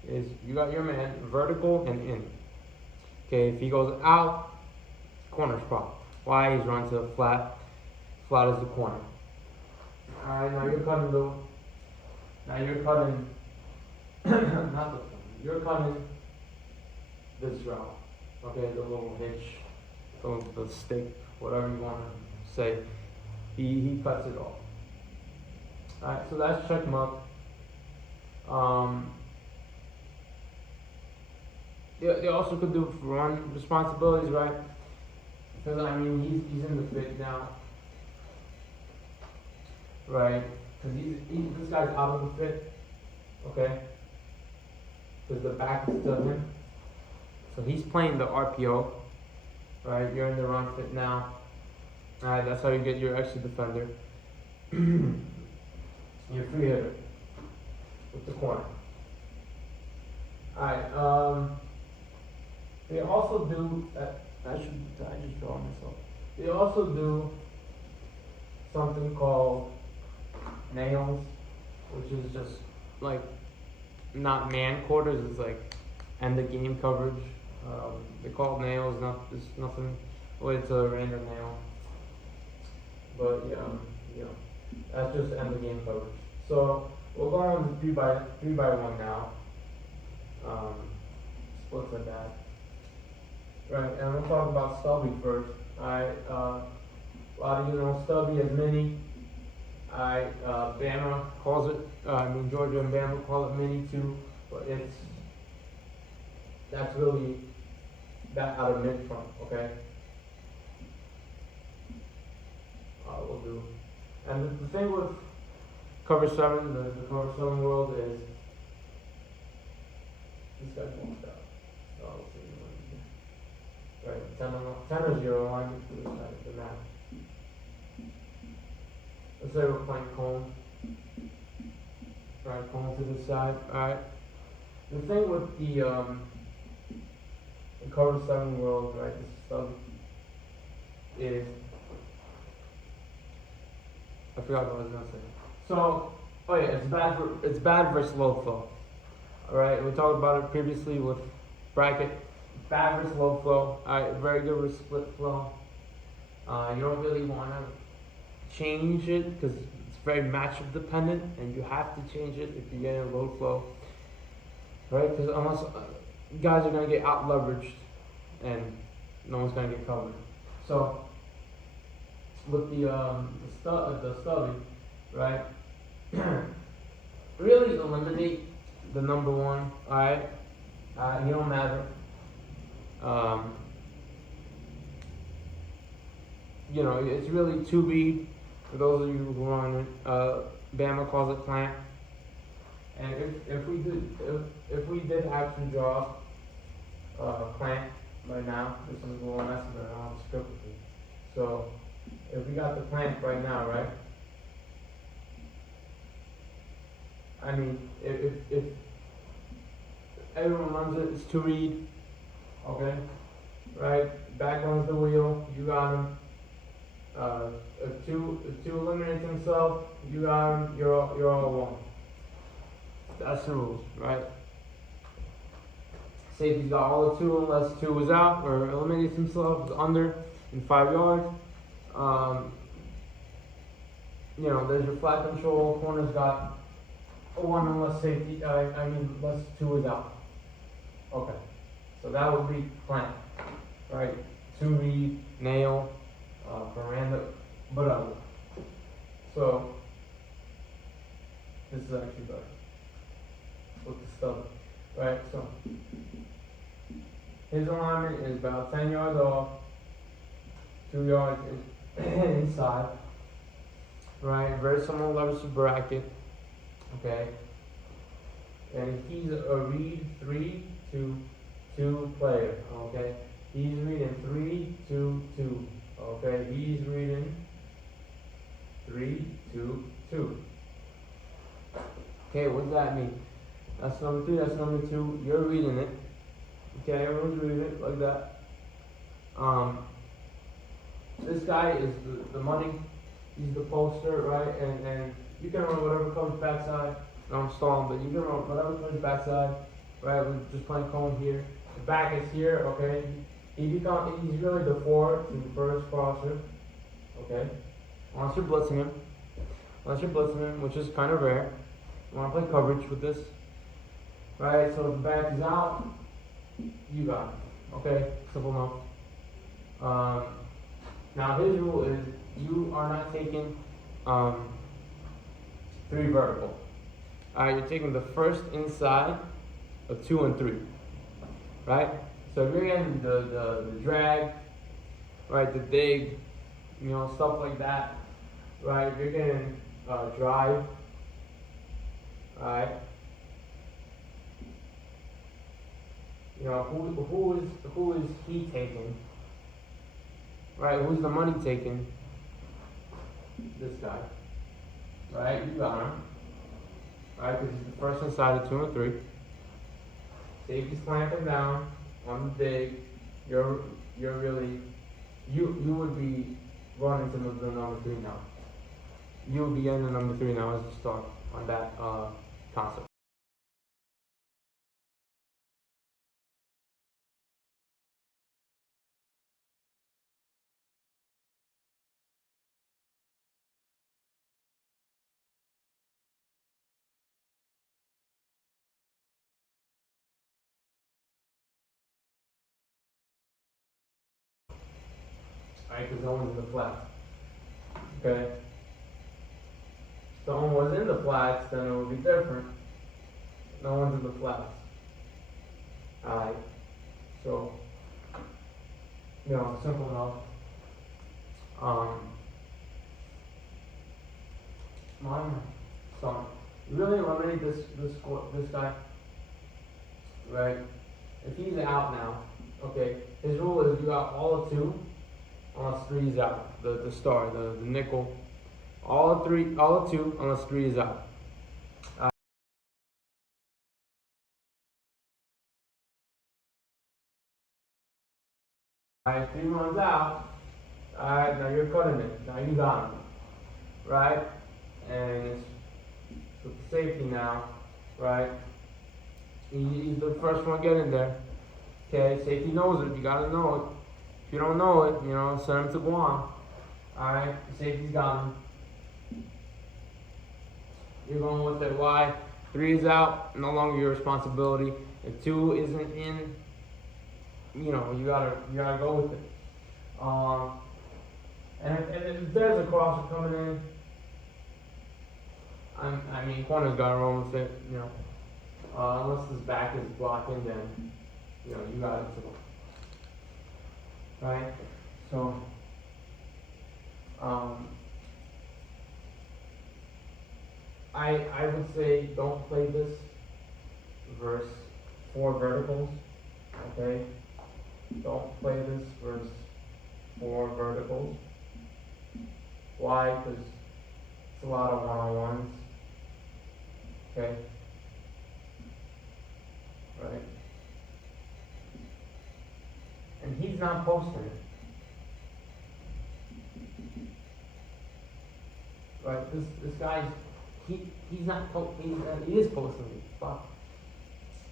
is you got your man vertical and in. Okay, if he goes out, corner's problem. Why? He's running to the flat. Flat is the corner. Alright, now you're cutting not the, you're cutting this route. Okay, the little hitch, the stick, whatever you want to say. He cuts it off. Alright, so that's check him up. They also could do run responsibilities, right? Because I mean, he's in the fit now, right? Because this guy's out of the fit, okay? Because the back is to him, so he's playing the RPO, right? You're in the run fit now. All right, that's how you get your extra defender. Your free hitter with the corner. All right. They also do. I just draw myself. They also do something called nails, which is just like not man quarters. It's like end the game coverage. They call it nails. It's nothing related to a random nail. But yeah, that's just end the game coverage. So we'll go on to 3 by 1 now. Splits like that. Right, and we'll talk about Stubby first. Alright, a lot of you know Stubby as mini. Alright, Bama calls it, Georgia and Bama call it mini too, but that's really that out of mid front, okay? We'll do. And the thing with cover 7, the cover 7 world is this guy's walked out. Let's see. Right, 10 or 0 line to the side of the map. Let's say we're playing cone. Right, cone to the side. Alright. The thing with the cover 7 world, right, this stuff is, I forgot what I was gonna say. So, oh yeah, it's bad versus low flow. Alright, we talked about it previously with bracket. Bad versus low flow. Alright, very good with split flow. You don't really want to change it because it's very matchup dependent, and you have to change it if you're getting low flow. Right? Because unless guys are going to get out leveraged and no one's gonna get covered. So with the stubby, right? Really eliminate the number one. All right, he don't matter. You know, it's really two bead for those of you who are on it. Bama calls it plant. And if we did actually draw plant right now, this is a little estimate on the script with me. So if we got the plant right now, right? I mean, if everyone runs it, it's two read, okay? Right? Back runs the wheel, you got him. If two eliminates himself, you got him. You're all one. That's the rules, right? Safety's got all the two unless two is out or eliminates himself, is under in 5 yards. You know, there's your flat control. Corner's got one unless safety. Unless two is out. Okay, so that would be plant, right? Two read, nail, veranda, but so this is actually better with the stub, right? So his alignment is about 10 yards off, 2 yards inside, right? Very similar levels to bracket, okay? And he's a read 3-2 player, okay? He's reading 3-2-2, okay? He's reading 3-2-2. Okay, what does that mean? That's number 3, that's number 2. You're reading it. Okay, everyone's reading it like that. This guy is the money. He's the poster, right? And you can run whatever comes backside. No, I'm stalling, but you can run whatever comes backside, right? We're just playing cone here. The back is here, okay? He's really the 4 to first crosser, okay? Unless you're blitzing him, which is kind of rare. You want to play coverage with this, right? So if the back is out, you got it, okay? Simple enough. Now his rule is you are not taking 3 vertical. You're taking the first inside of 2 and 3, right? So if you're getting the drag, right, the dig, you know, stuff like that, right? If you're getting drive, right? You know, who is he taking? Right? Who's the money taking? This guy, right? You got him, right? Because he's the first inside of 2 and 3. Safety's clamping down on the dig. You're really you would be running to the number 3 now. You would be in the number 3 now as a start on that concept. Right, because no one's in the flats. Okay? If someone was in the flats, then it would be different. No one's in the flats. Alright. So, you know, simple enough. So you really eliminate this guy, right? If he's out now, okay, his rule is you got all of 2. Unless 3 is out, the star, the nickel, all of 2, unless 3 is out. Alright, 3 runs out. Alright, now you're cutting it. Now you got him, right? And it's with the safety now, right? He's the first one getting there. Okay, safety knows it. You gotta know it. If you don't know it, you know, send him to Guam. Alright, safety's got him. You're going with it. Why? 3 is out, no longer your responsibility. If 2 isn't in, you know, you gotta go with it. And if there's a crosser coming in, I mean, corner's gotta roll with it, you know. Unless his back is blocking, then, you know, you got it too. Right? So, I would say don't play this verse 4 verticals, okay? Don't play this verse 4 verticals. Why? Because it's a lot of one-on-ones, okay? Right? And he's not posting it. Right? This guy's, he's not, he is posting it, fuck.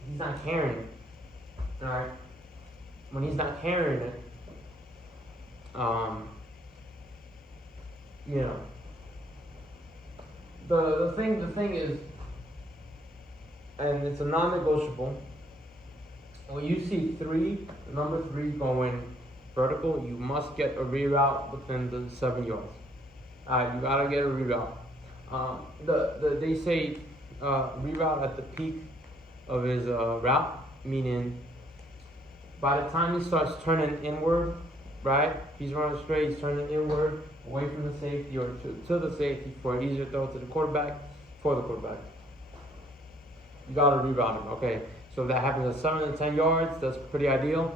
He's not carrying it, alright? When he's not carrying it, you know, the thing is, and it's a non-negotiable, when you see the number 3 going vertical, you must get a reroute within the 7 yards. You gotta get a reroute. They say reroute at the peak of his route, meaning by the time he starts turning inward, right? He's running straight, he's turning inward, away from the safety or to the safety for an easier throw to the quarterback, for the quarterback. You gotta reroute him, okay? So if that happens at 7 to 10 yards, that's pretty ideal.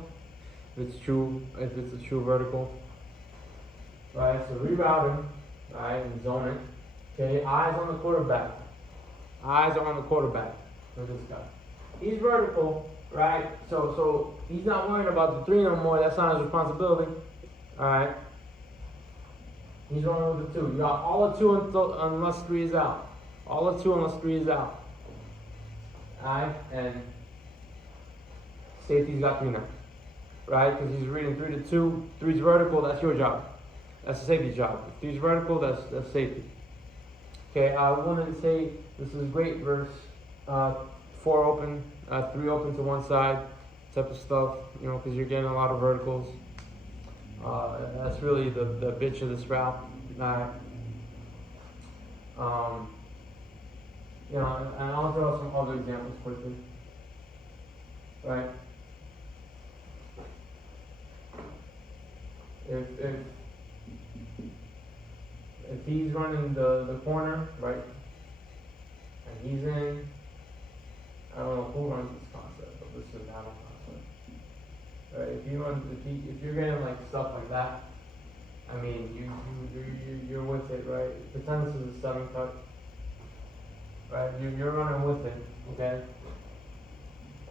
If it's a true vertical. Right, so reroute him, right, and zone it. Okay, eyes on the quarterback. Eyes are on the quarterback. Look at this guy. He's vertical, right? So he's not worrying about the 3 no more. That's not his responsibility. Alright. He's running with the 2. You got all of 2 unless 3 is out. All of 2 unless 3 is out. Alright, and safety's got 3 now. Right? Because he's reading 3 to 2. 3's vertical, that's your job. That's the safety's job. If 3's vertical, that's safety. Okay, I wouldn't say this is great verse 4 open, 3 open to one side type of stuff, you know, because you're getting a lot of verticals. That's really the bitch of this route. You know, and I'll draw some other examples quickly. Right? If he's running the corner, right, and he's in, I don't know who runs this concept, but this is not a concept. Right? If you're getting like stuff like that, I mean, you're with it, right? Pretend this is a 7 cut, right? You're running with it, okay?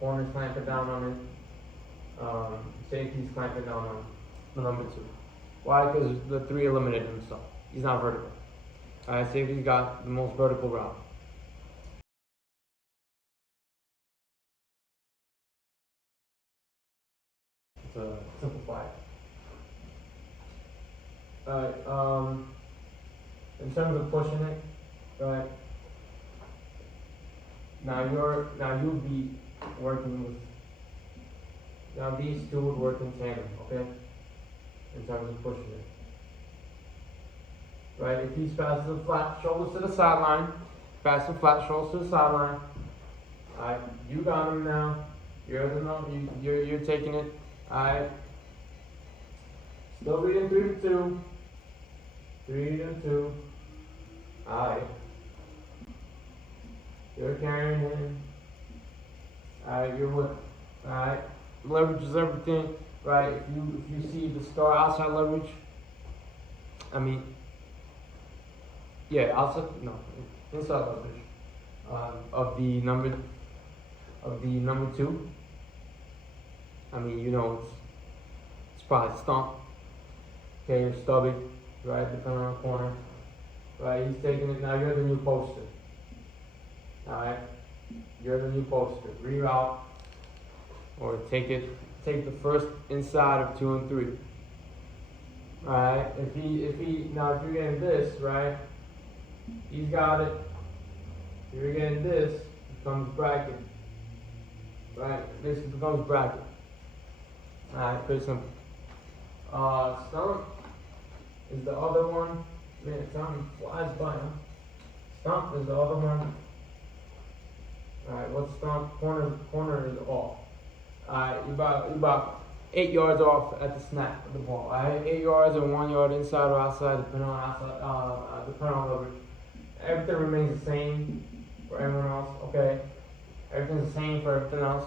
Corner's clamping down on it. Safety's clamping down on the number 2. Why? Because the 3 eliminated himself. He's not vertical. Alright, safety's got the most vertical route. To simplify it. Alright, in terms of pushing it, right? Now you'll be working with, now these 2 would work in tandem, okay? In terms of pushing it. Right, if he's fast and flat, shoulders to the sideline, fast and flat, shoulders to the sideline. Alright, you got him now. You're taking it. Alright. Still reading 3 to 2. 3 to 2. Alright. You're carrying him. Alright, you're with. Alright. Leverage is everything. Right, if you see the star outside leverage, I mean, yeah, outside, no, inside leverage of the number 2. I mean, you know, it's probably stump, okay, or stubby, right, depending on the corner, right. He's taking it now. You're the new poster. All right, you're the new poster. Reroute or take the first inside of 2 and 3. Alright, if you're getting this, right, he's got it. If you're getting this, it becomes bracket. Right, this becomes bracket. Alright, pretty simple. Stump is the other one. Man, time flies by, huh? Stump is the other one. Alright, what's stump? Corner is off. Alright, you're about 8 yards off at the snap of the ball. Alright, 8 yards or 1 yard inside or outside, depending on leverage. Everything remains the same for everyone else. Okay, everything's the same for everything else.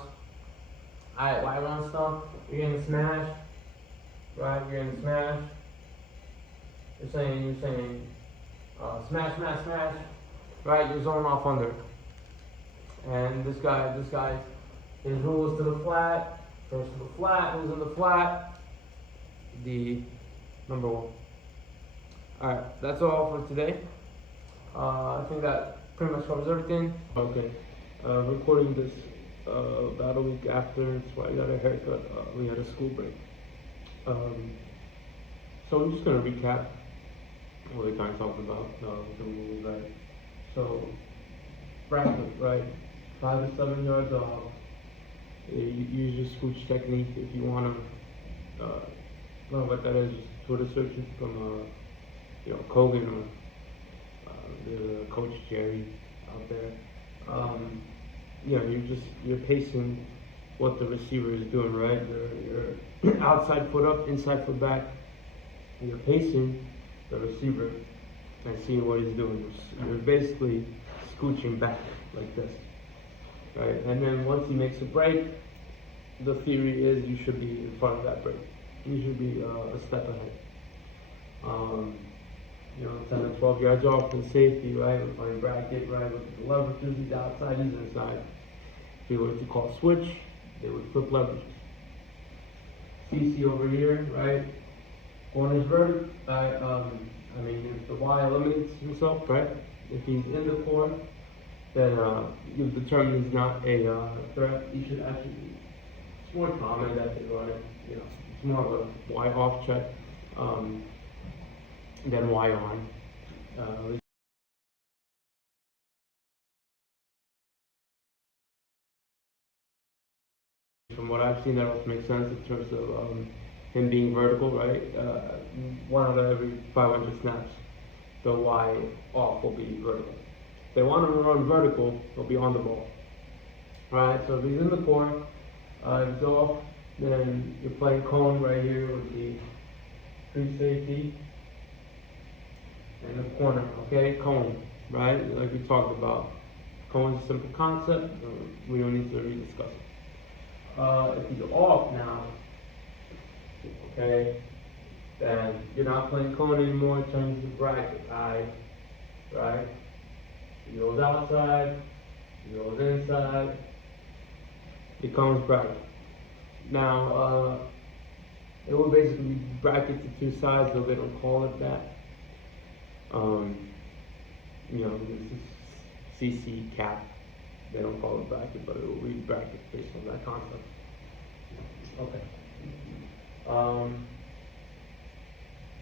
Alright, wide on stump. You're getting smashed. Right, you're getting smashed. You're saying, smash, smash, smash. Right, you're zoning off under. And this guy, his rules to the flat. First to the flat, who's in the flat? The number one. Alright, that's all for today. I think that pretty much covers everything. Okay, recording this about a week after, that's why I got a haircut. We had a school break. So I'm just going to recap what we kind of talked about, the rules, right? So, bracket, right? 5 to 7 yards off. You use your scooch technique if you want to learn what that is. Just Twitter search it from Kogan or the coach Jerry out there. You're pacing what the receiver is doing, right? You're outside foot up, inside foot back. You're pacing the receiver and seeing what he's doing. You're basically scooching back like this, right? And then once he makes a break, the theory is you should be in front of that break. You should be a step ahead. 10 to 12 yards off to the safety, right? We're playing bracket, right? Look at the leverages, he's outside, he's inside. If you were to call switch, they would flip leverages. CC over here, right? Corner's vertical, if the Y eliminates himself, right? If he's in the corner, then you've determined he's not a threat. You should actually, it's more common that they run it, it's more of a Y off check than Y on. From what I've seen, that also makes sense in terms of him being vertical, right? 1 out of every 500 snaps, the Y off will be vertical. If they want him to run vertical, they'll be on the ball. Alright, so if he's in the corner, if he's off, then you're playing cone right here with the free safety in the corner, okay? Cone, right? Like we talked about. Cone's a simple concept, we don't need to rediscuss it. If he's off now, okay, then you're not playing cone anymore, it turns to bracket, right? He goes outside, he goes inside, becomes bracket. Now, it will basically be bracket to 2 sides, though they don't call it that. This is CC cap. They don't call it bracket, but it will read bracket based on that concept. Okay.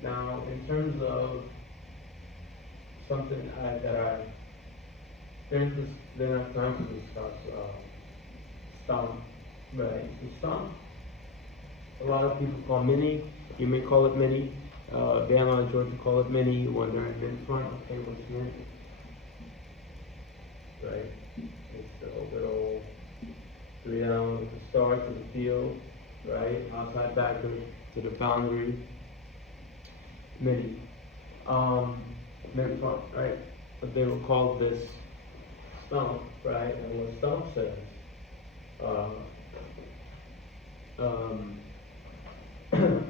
Now, in terms of something that I didn't have time to discuss, stomp, right? The stomp, a lot of people call mini. You may call it mini. Bama and Georgia call it mini when they're in front. Okay, what's mini? Right. It's the little 3 down at the start to the field, right? Outside backer to the boundary. Mini. Mini front, right? But they will call this stump, right? And what stump says,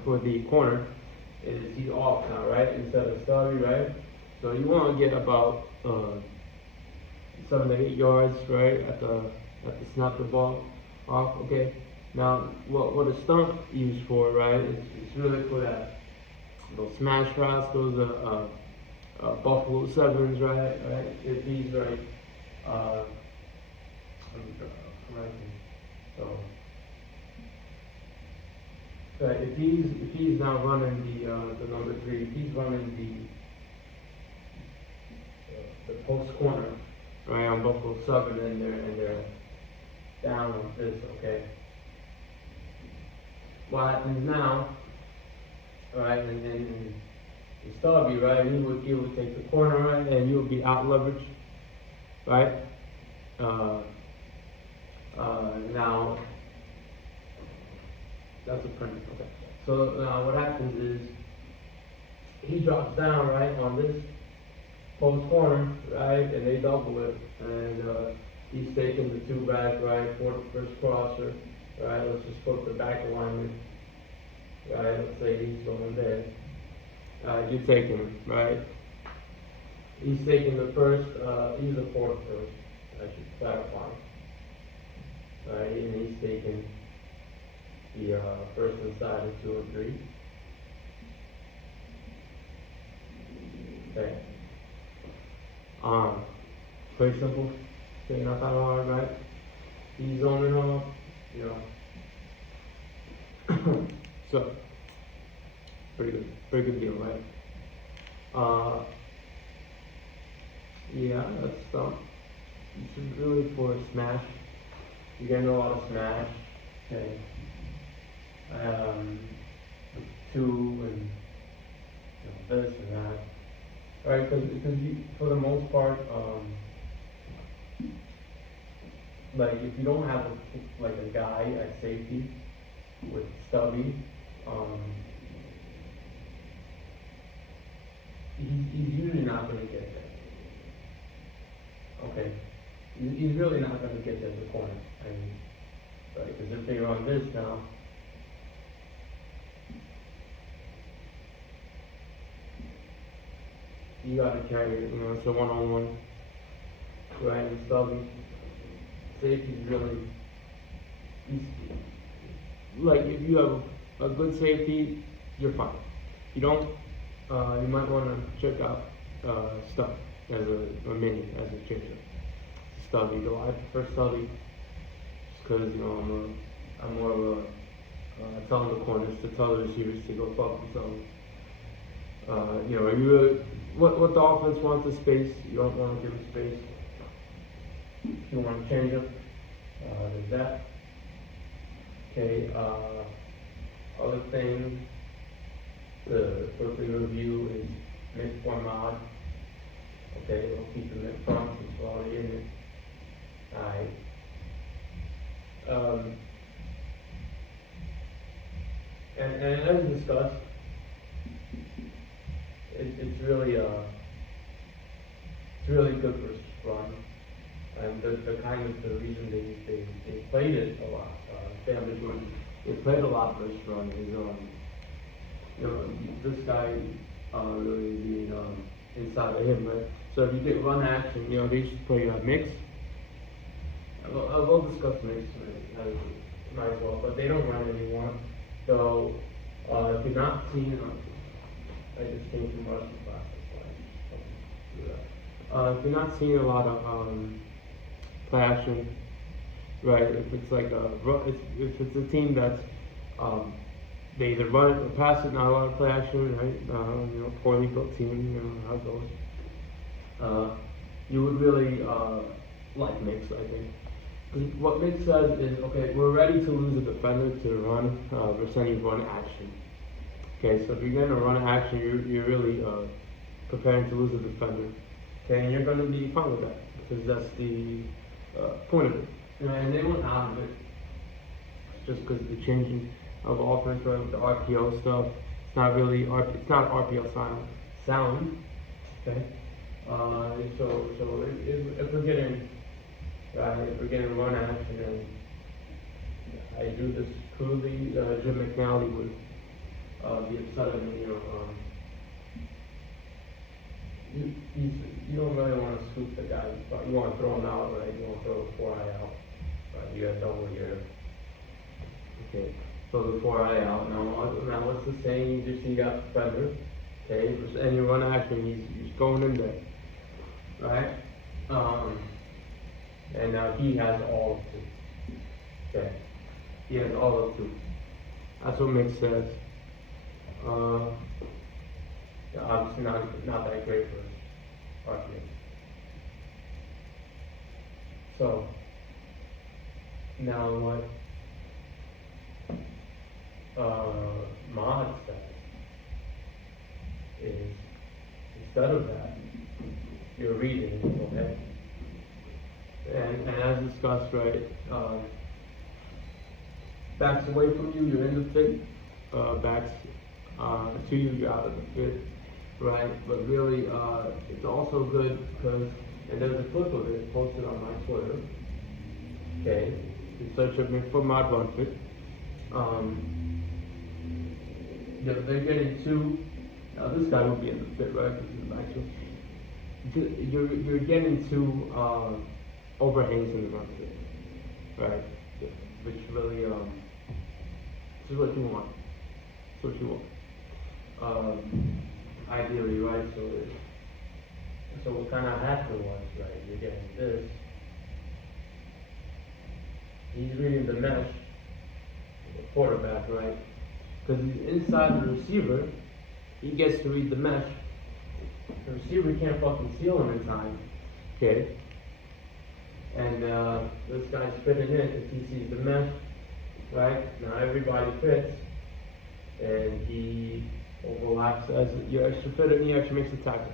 for the corner is he's off now, right? Instead of stubby, right? So you want to get about 7 to 8 yards, right, at the snap the ball off. Okay. Now, what a stump used for, right? It's really for that those smash routes, those Buffalo Sabans, right? If he's right, so if he's now running the number 3, if he's running the post corner, right, on Buffalo 7, and they're down like this, okay? what happens now, right? And Stubby, right? He would take the corner, right? And you would be out leveraged, right? Uh, Now that's a print. Okay. So now what happens is he drops down, right, on this post corner, right, and they double it, and he's taking the two back, right, for the first crosser, right. Let's just put the back alignment, right. Let's say he's going there. You're taking him, right. He's taking the first. He's the fourth first. I should clarify. Right, and he's taking the first inside of 2 and 3. Okay. Pretty simple. Okay, not that hard, right? He's zoning off, you know. So, pretty good deal, right? Yeah, that's it's really for a smash. You're getting a lot of smash. Okay. 2 and this and that. Right, because you, for the most part, like if you don't have a guy at safety with Stubby, he's usually not going to get there. Okay, he's really not going to get there in the corner. I mean, right, because if they run this now. You gotta carry it, you know, it's a one-on-one, right, and Stubby. Safety's really, like, if you have a good safety, you're fine. You don't, you might wanna check out, Stub as a mini, as a changer. Stubby, though I prefer Stubby, just cause, you know, I'm more of a, telling the corners to tell the receivers to go fuck themselves. You know, you really, what the offense wants is space. You don't want to give them space. If you want to change them, there's that. Okay, other thing to quickly review is midpoint mod. Okay, we'll keep the mid front, it's already in it. Alright. And as discussed, it's really good for run, and the kind of the reason they played it a lot. Family Jordan, they played a lot for run is you know, this guy really being inside of him, right? So if you get run action, you know, they should play mix. I will discuss mix, might as well, but they don't run anymore. So if you're not seeing I just came from Russian class, that's why. If you're not seeing a lot of play action, right? If it's like if it's a team that's they either run it or pass it, not a lot of play action, right? You know, poorly built team, you know how it goes. You would really like mix, I think. Because what mix says is, okay, we're ready to lose a defender to the run, we're sending run action. Okay, so if you're going to run action, you're really preparing to lose a defender. Okay, and you're going to be fine with that because that's the point of it. You know, and they went out of it just because of the changing of offense, right? With the RPO stuff, it's not really it's not RPO sound. Okay, so if we're getting run action, and I do this crudely, Jim McNally would. Be upset at me, you know, you don't really want to scoop the guy, but you want to throw him out, right? You want to throw the 4-eye out, right? You got double here. Okay, throw the 4-eye out. Now what's the saying? You got the defender, okay? And you run action, he's going in there, right? And now he has all of 2. Okay, he has all of 2. That's what makes sense. Obviously not that great for RPA. So now what mod says is instead of that, you're reading, okay? And as discussed, right, backs away from you, you're in the fit, backs to you, you're out of the fit, right? But really, it's also good because, and there's a clip of it posted on my Twitter, okay? You search up for mod run fit. They're getting two. Now this guy will be in the fit, right? This is the actual. You're getting two overhangs in the run fit, right? Which really this is what you want. This is what you want. Ideally, right? So what kind of happened was, right? You're getting this. He's reading the mesh, the quarterback, right? Because he's inside the receiver, he gets to read the mesh. The receiver can't fucking seal him in time, okay? And this guy's fitting in if he sees the mesh, right? Now everybody fits, and he overlaps as your extra fitter, and he actually makes the tackle.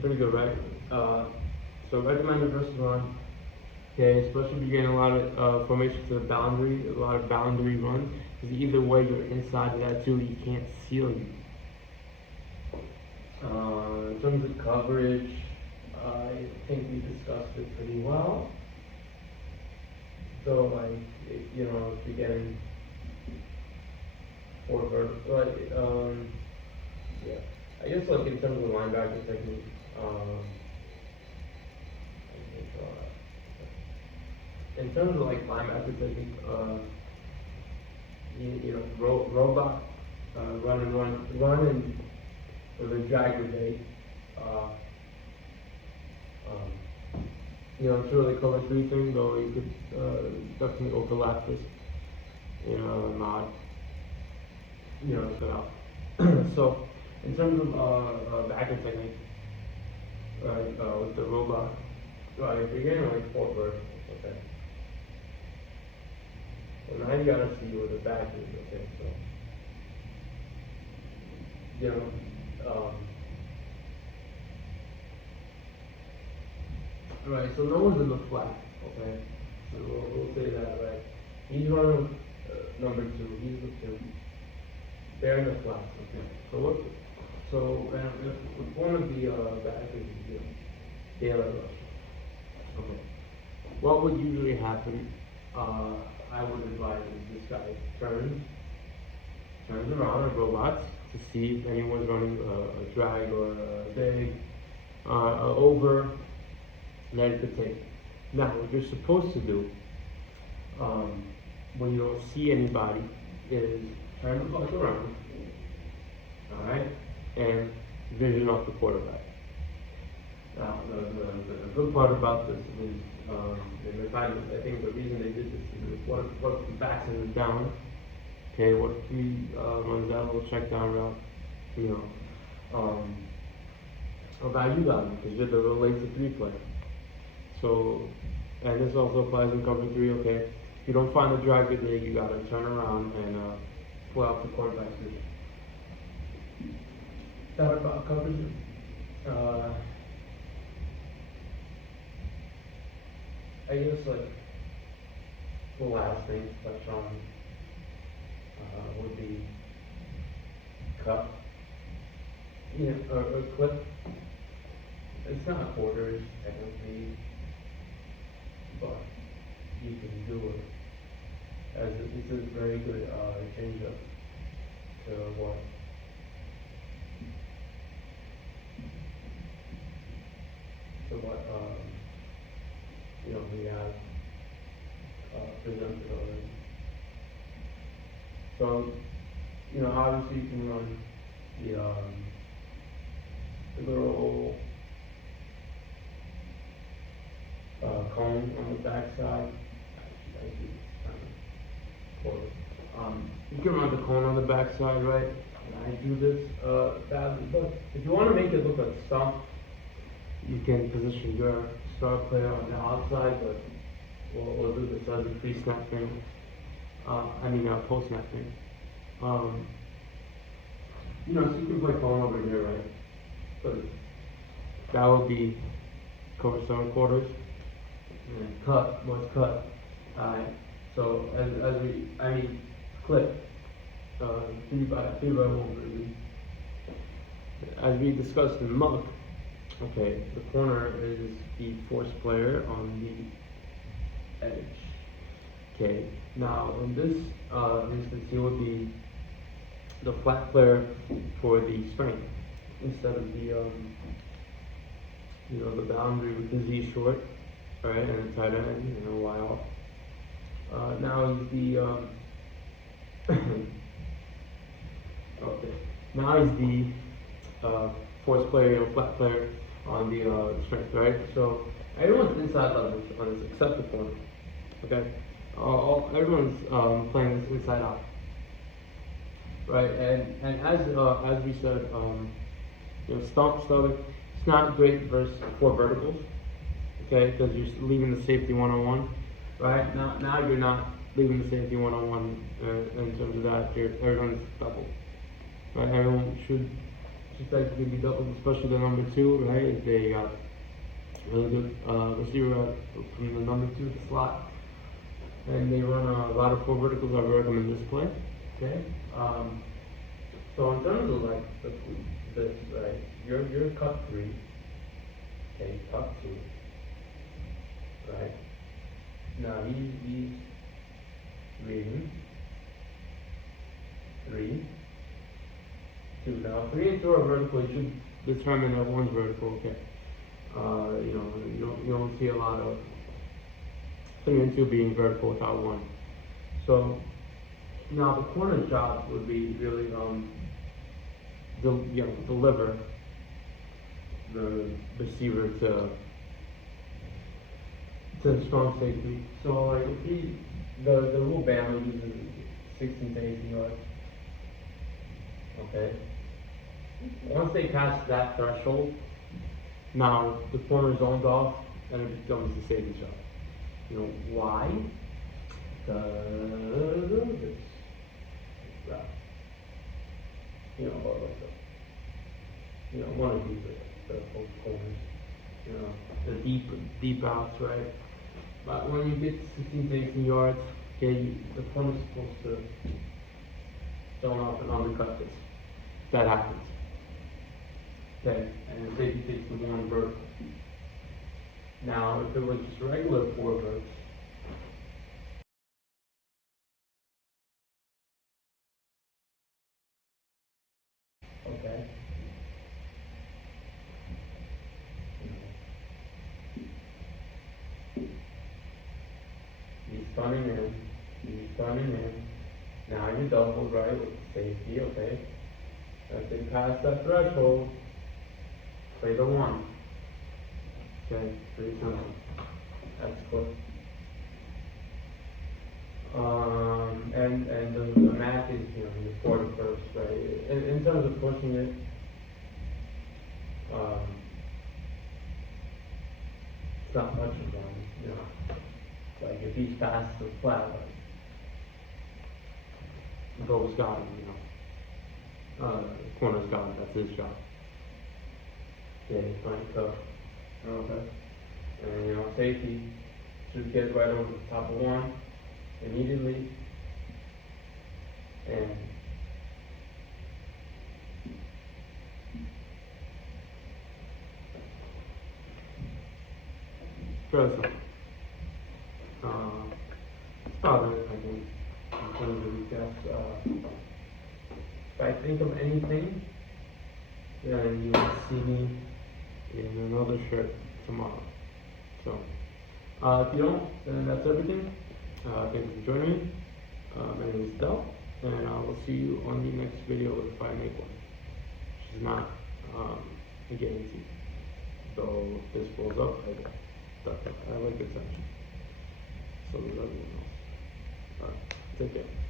Pretty good, right? So recommended versus run. Okay, especially if you're getting a lot of formation to the boundary, a lot of boundary runs. Because either way, you're inside of that too, he can't seal you. In terms of coverage, I think we discussed it pretty well. So, like, if you're getting four vertical, like, yeah. I guess, like, in terms of linebacker technique, in terms of like linebacker technique, robot, run and with a drag grenade. It's really cover three thing, though you could definitely overlap this, not, so so in terms of backer technique, right, with the robot, right, if you're getting like four verticals, okay. Well, now you gotta see where the back is, okay, so, right, so no one's in the flat, okay, so we'll say that, right, he's running number two, he's the two, they're in the flat, okay, if one of the back is, daylight rush, okay, what would usually happen, I would advise is this guy turns around and robots to see if anyone's running a drag or a big over, that you could take. Now, what you're supposed to do when you don't see anybody is turn the fuck around, alright, and vision off the quarterback. Now, the good part about this is, I think the reason they did this is what if the back end is down? Okay, what if he runs that little check down route? What about you guys? Because you're the late to three player. So, and this also applies in cover three. Okay, if you don't find the drag good leg, you gotta turn around and pull out the quarterback position. That about covers it. I guess like the last thing to touch on would be cup, or clip. It's not quarters technically, but you can do it as it's a very good change up to what we have presented already. So, obviously you can run the little cone on the back side. Actually, I do this kind of close. You can run the cone on the back side, right? And I do this badly, but if you want to make it look like a stump, you can position your star player on the outside, but we'll do this as a pre-snap thing. Post snap thing. So you can play cone over here, right? But that would be cover 7/4. And cut was cut. Alright. So clip. 3x1 really. As we discussed in muck, okay, the corner is the force player on the edge. Okay, now in this instance, he would be the flat player for the strength instead of the the boundary with the Z short, right, and the tight end and a Y off. Now he's the okay. Now he's the force player, flat player on the strength, right? So everyone's inside leverage on this except the corner. Okay, everyone's playing this inside out, right? And as we said, stomp stutter, it's not great for verticals, okay? Because you're leaving the safety one-on-one, right? Now you're not leaving the safety one-on-one in terms of that. Everyone's double, right? Everyone should technically be double, especially the number 2, right? If they got really good receiver from the number 2 the slot, and they run a lot of 4 verticals. I recommend this play, okay? So in terms of like this, right? You're cut 3, okay? Cut 2, right? Now he's reading 3, 2. Now 3 and 2 are vertical. You should determine that one's vertical, okay? You don't see a lot of 3 and 2 being vertical without 1. So now the corner's job would be really deliver the receiver to strong safety. So like if the rule Bama uses 16 to 18 yards. Okay. Once they pass that threshold, now the corner zones off and it becomes the safety shot. Why? Because it's rough. One of these the corners. The deep outs, right? But when you get 16 to 18 yards, okay, the corner's supposed to zone off and undercut this. That happens. Okay, and the safety takes the 1 vertical. Now, if it was just regular 4 verts, okay, he's stunning in. Now you double, right, with safety, okay. If they pass that threshold, play the 1. Okay, pretty simple. That's quick. And the math is, you 40 first, right? In terms of pushing it, it's not much of one, Like if he's fast to flat, like goal's got him, corner's got him, that's his job. Yeah, he's playing tough. Okay. And safety should get right over the top of 1 immediately. And fairly simple. It's about it, I think, in terms of recaps. If I think of anything, then you will see me in another shirt tomorrow. So, if you don't, then that's everything. Thank you for joining me. My name is Del, and I will see you on the next video if I make one, which is not again easy. So this pulls up, I like the tension. So does everyone else. Alright, take care.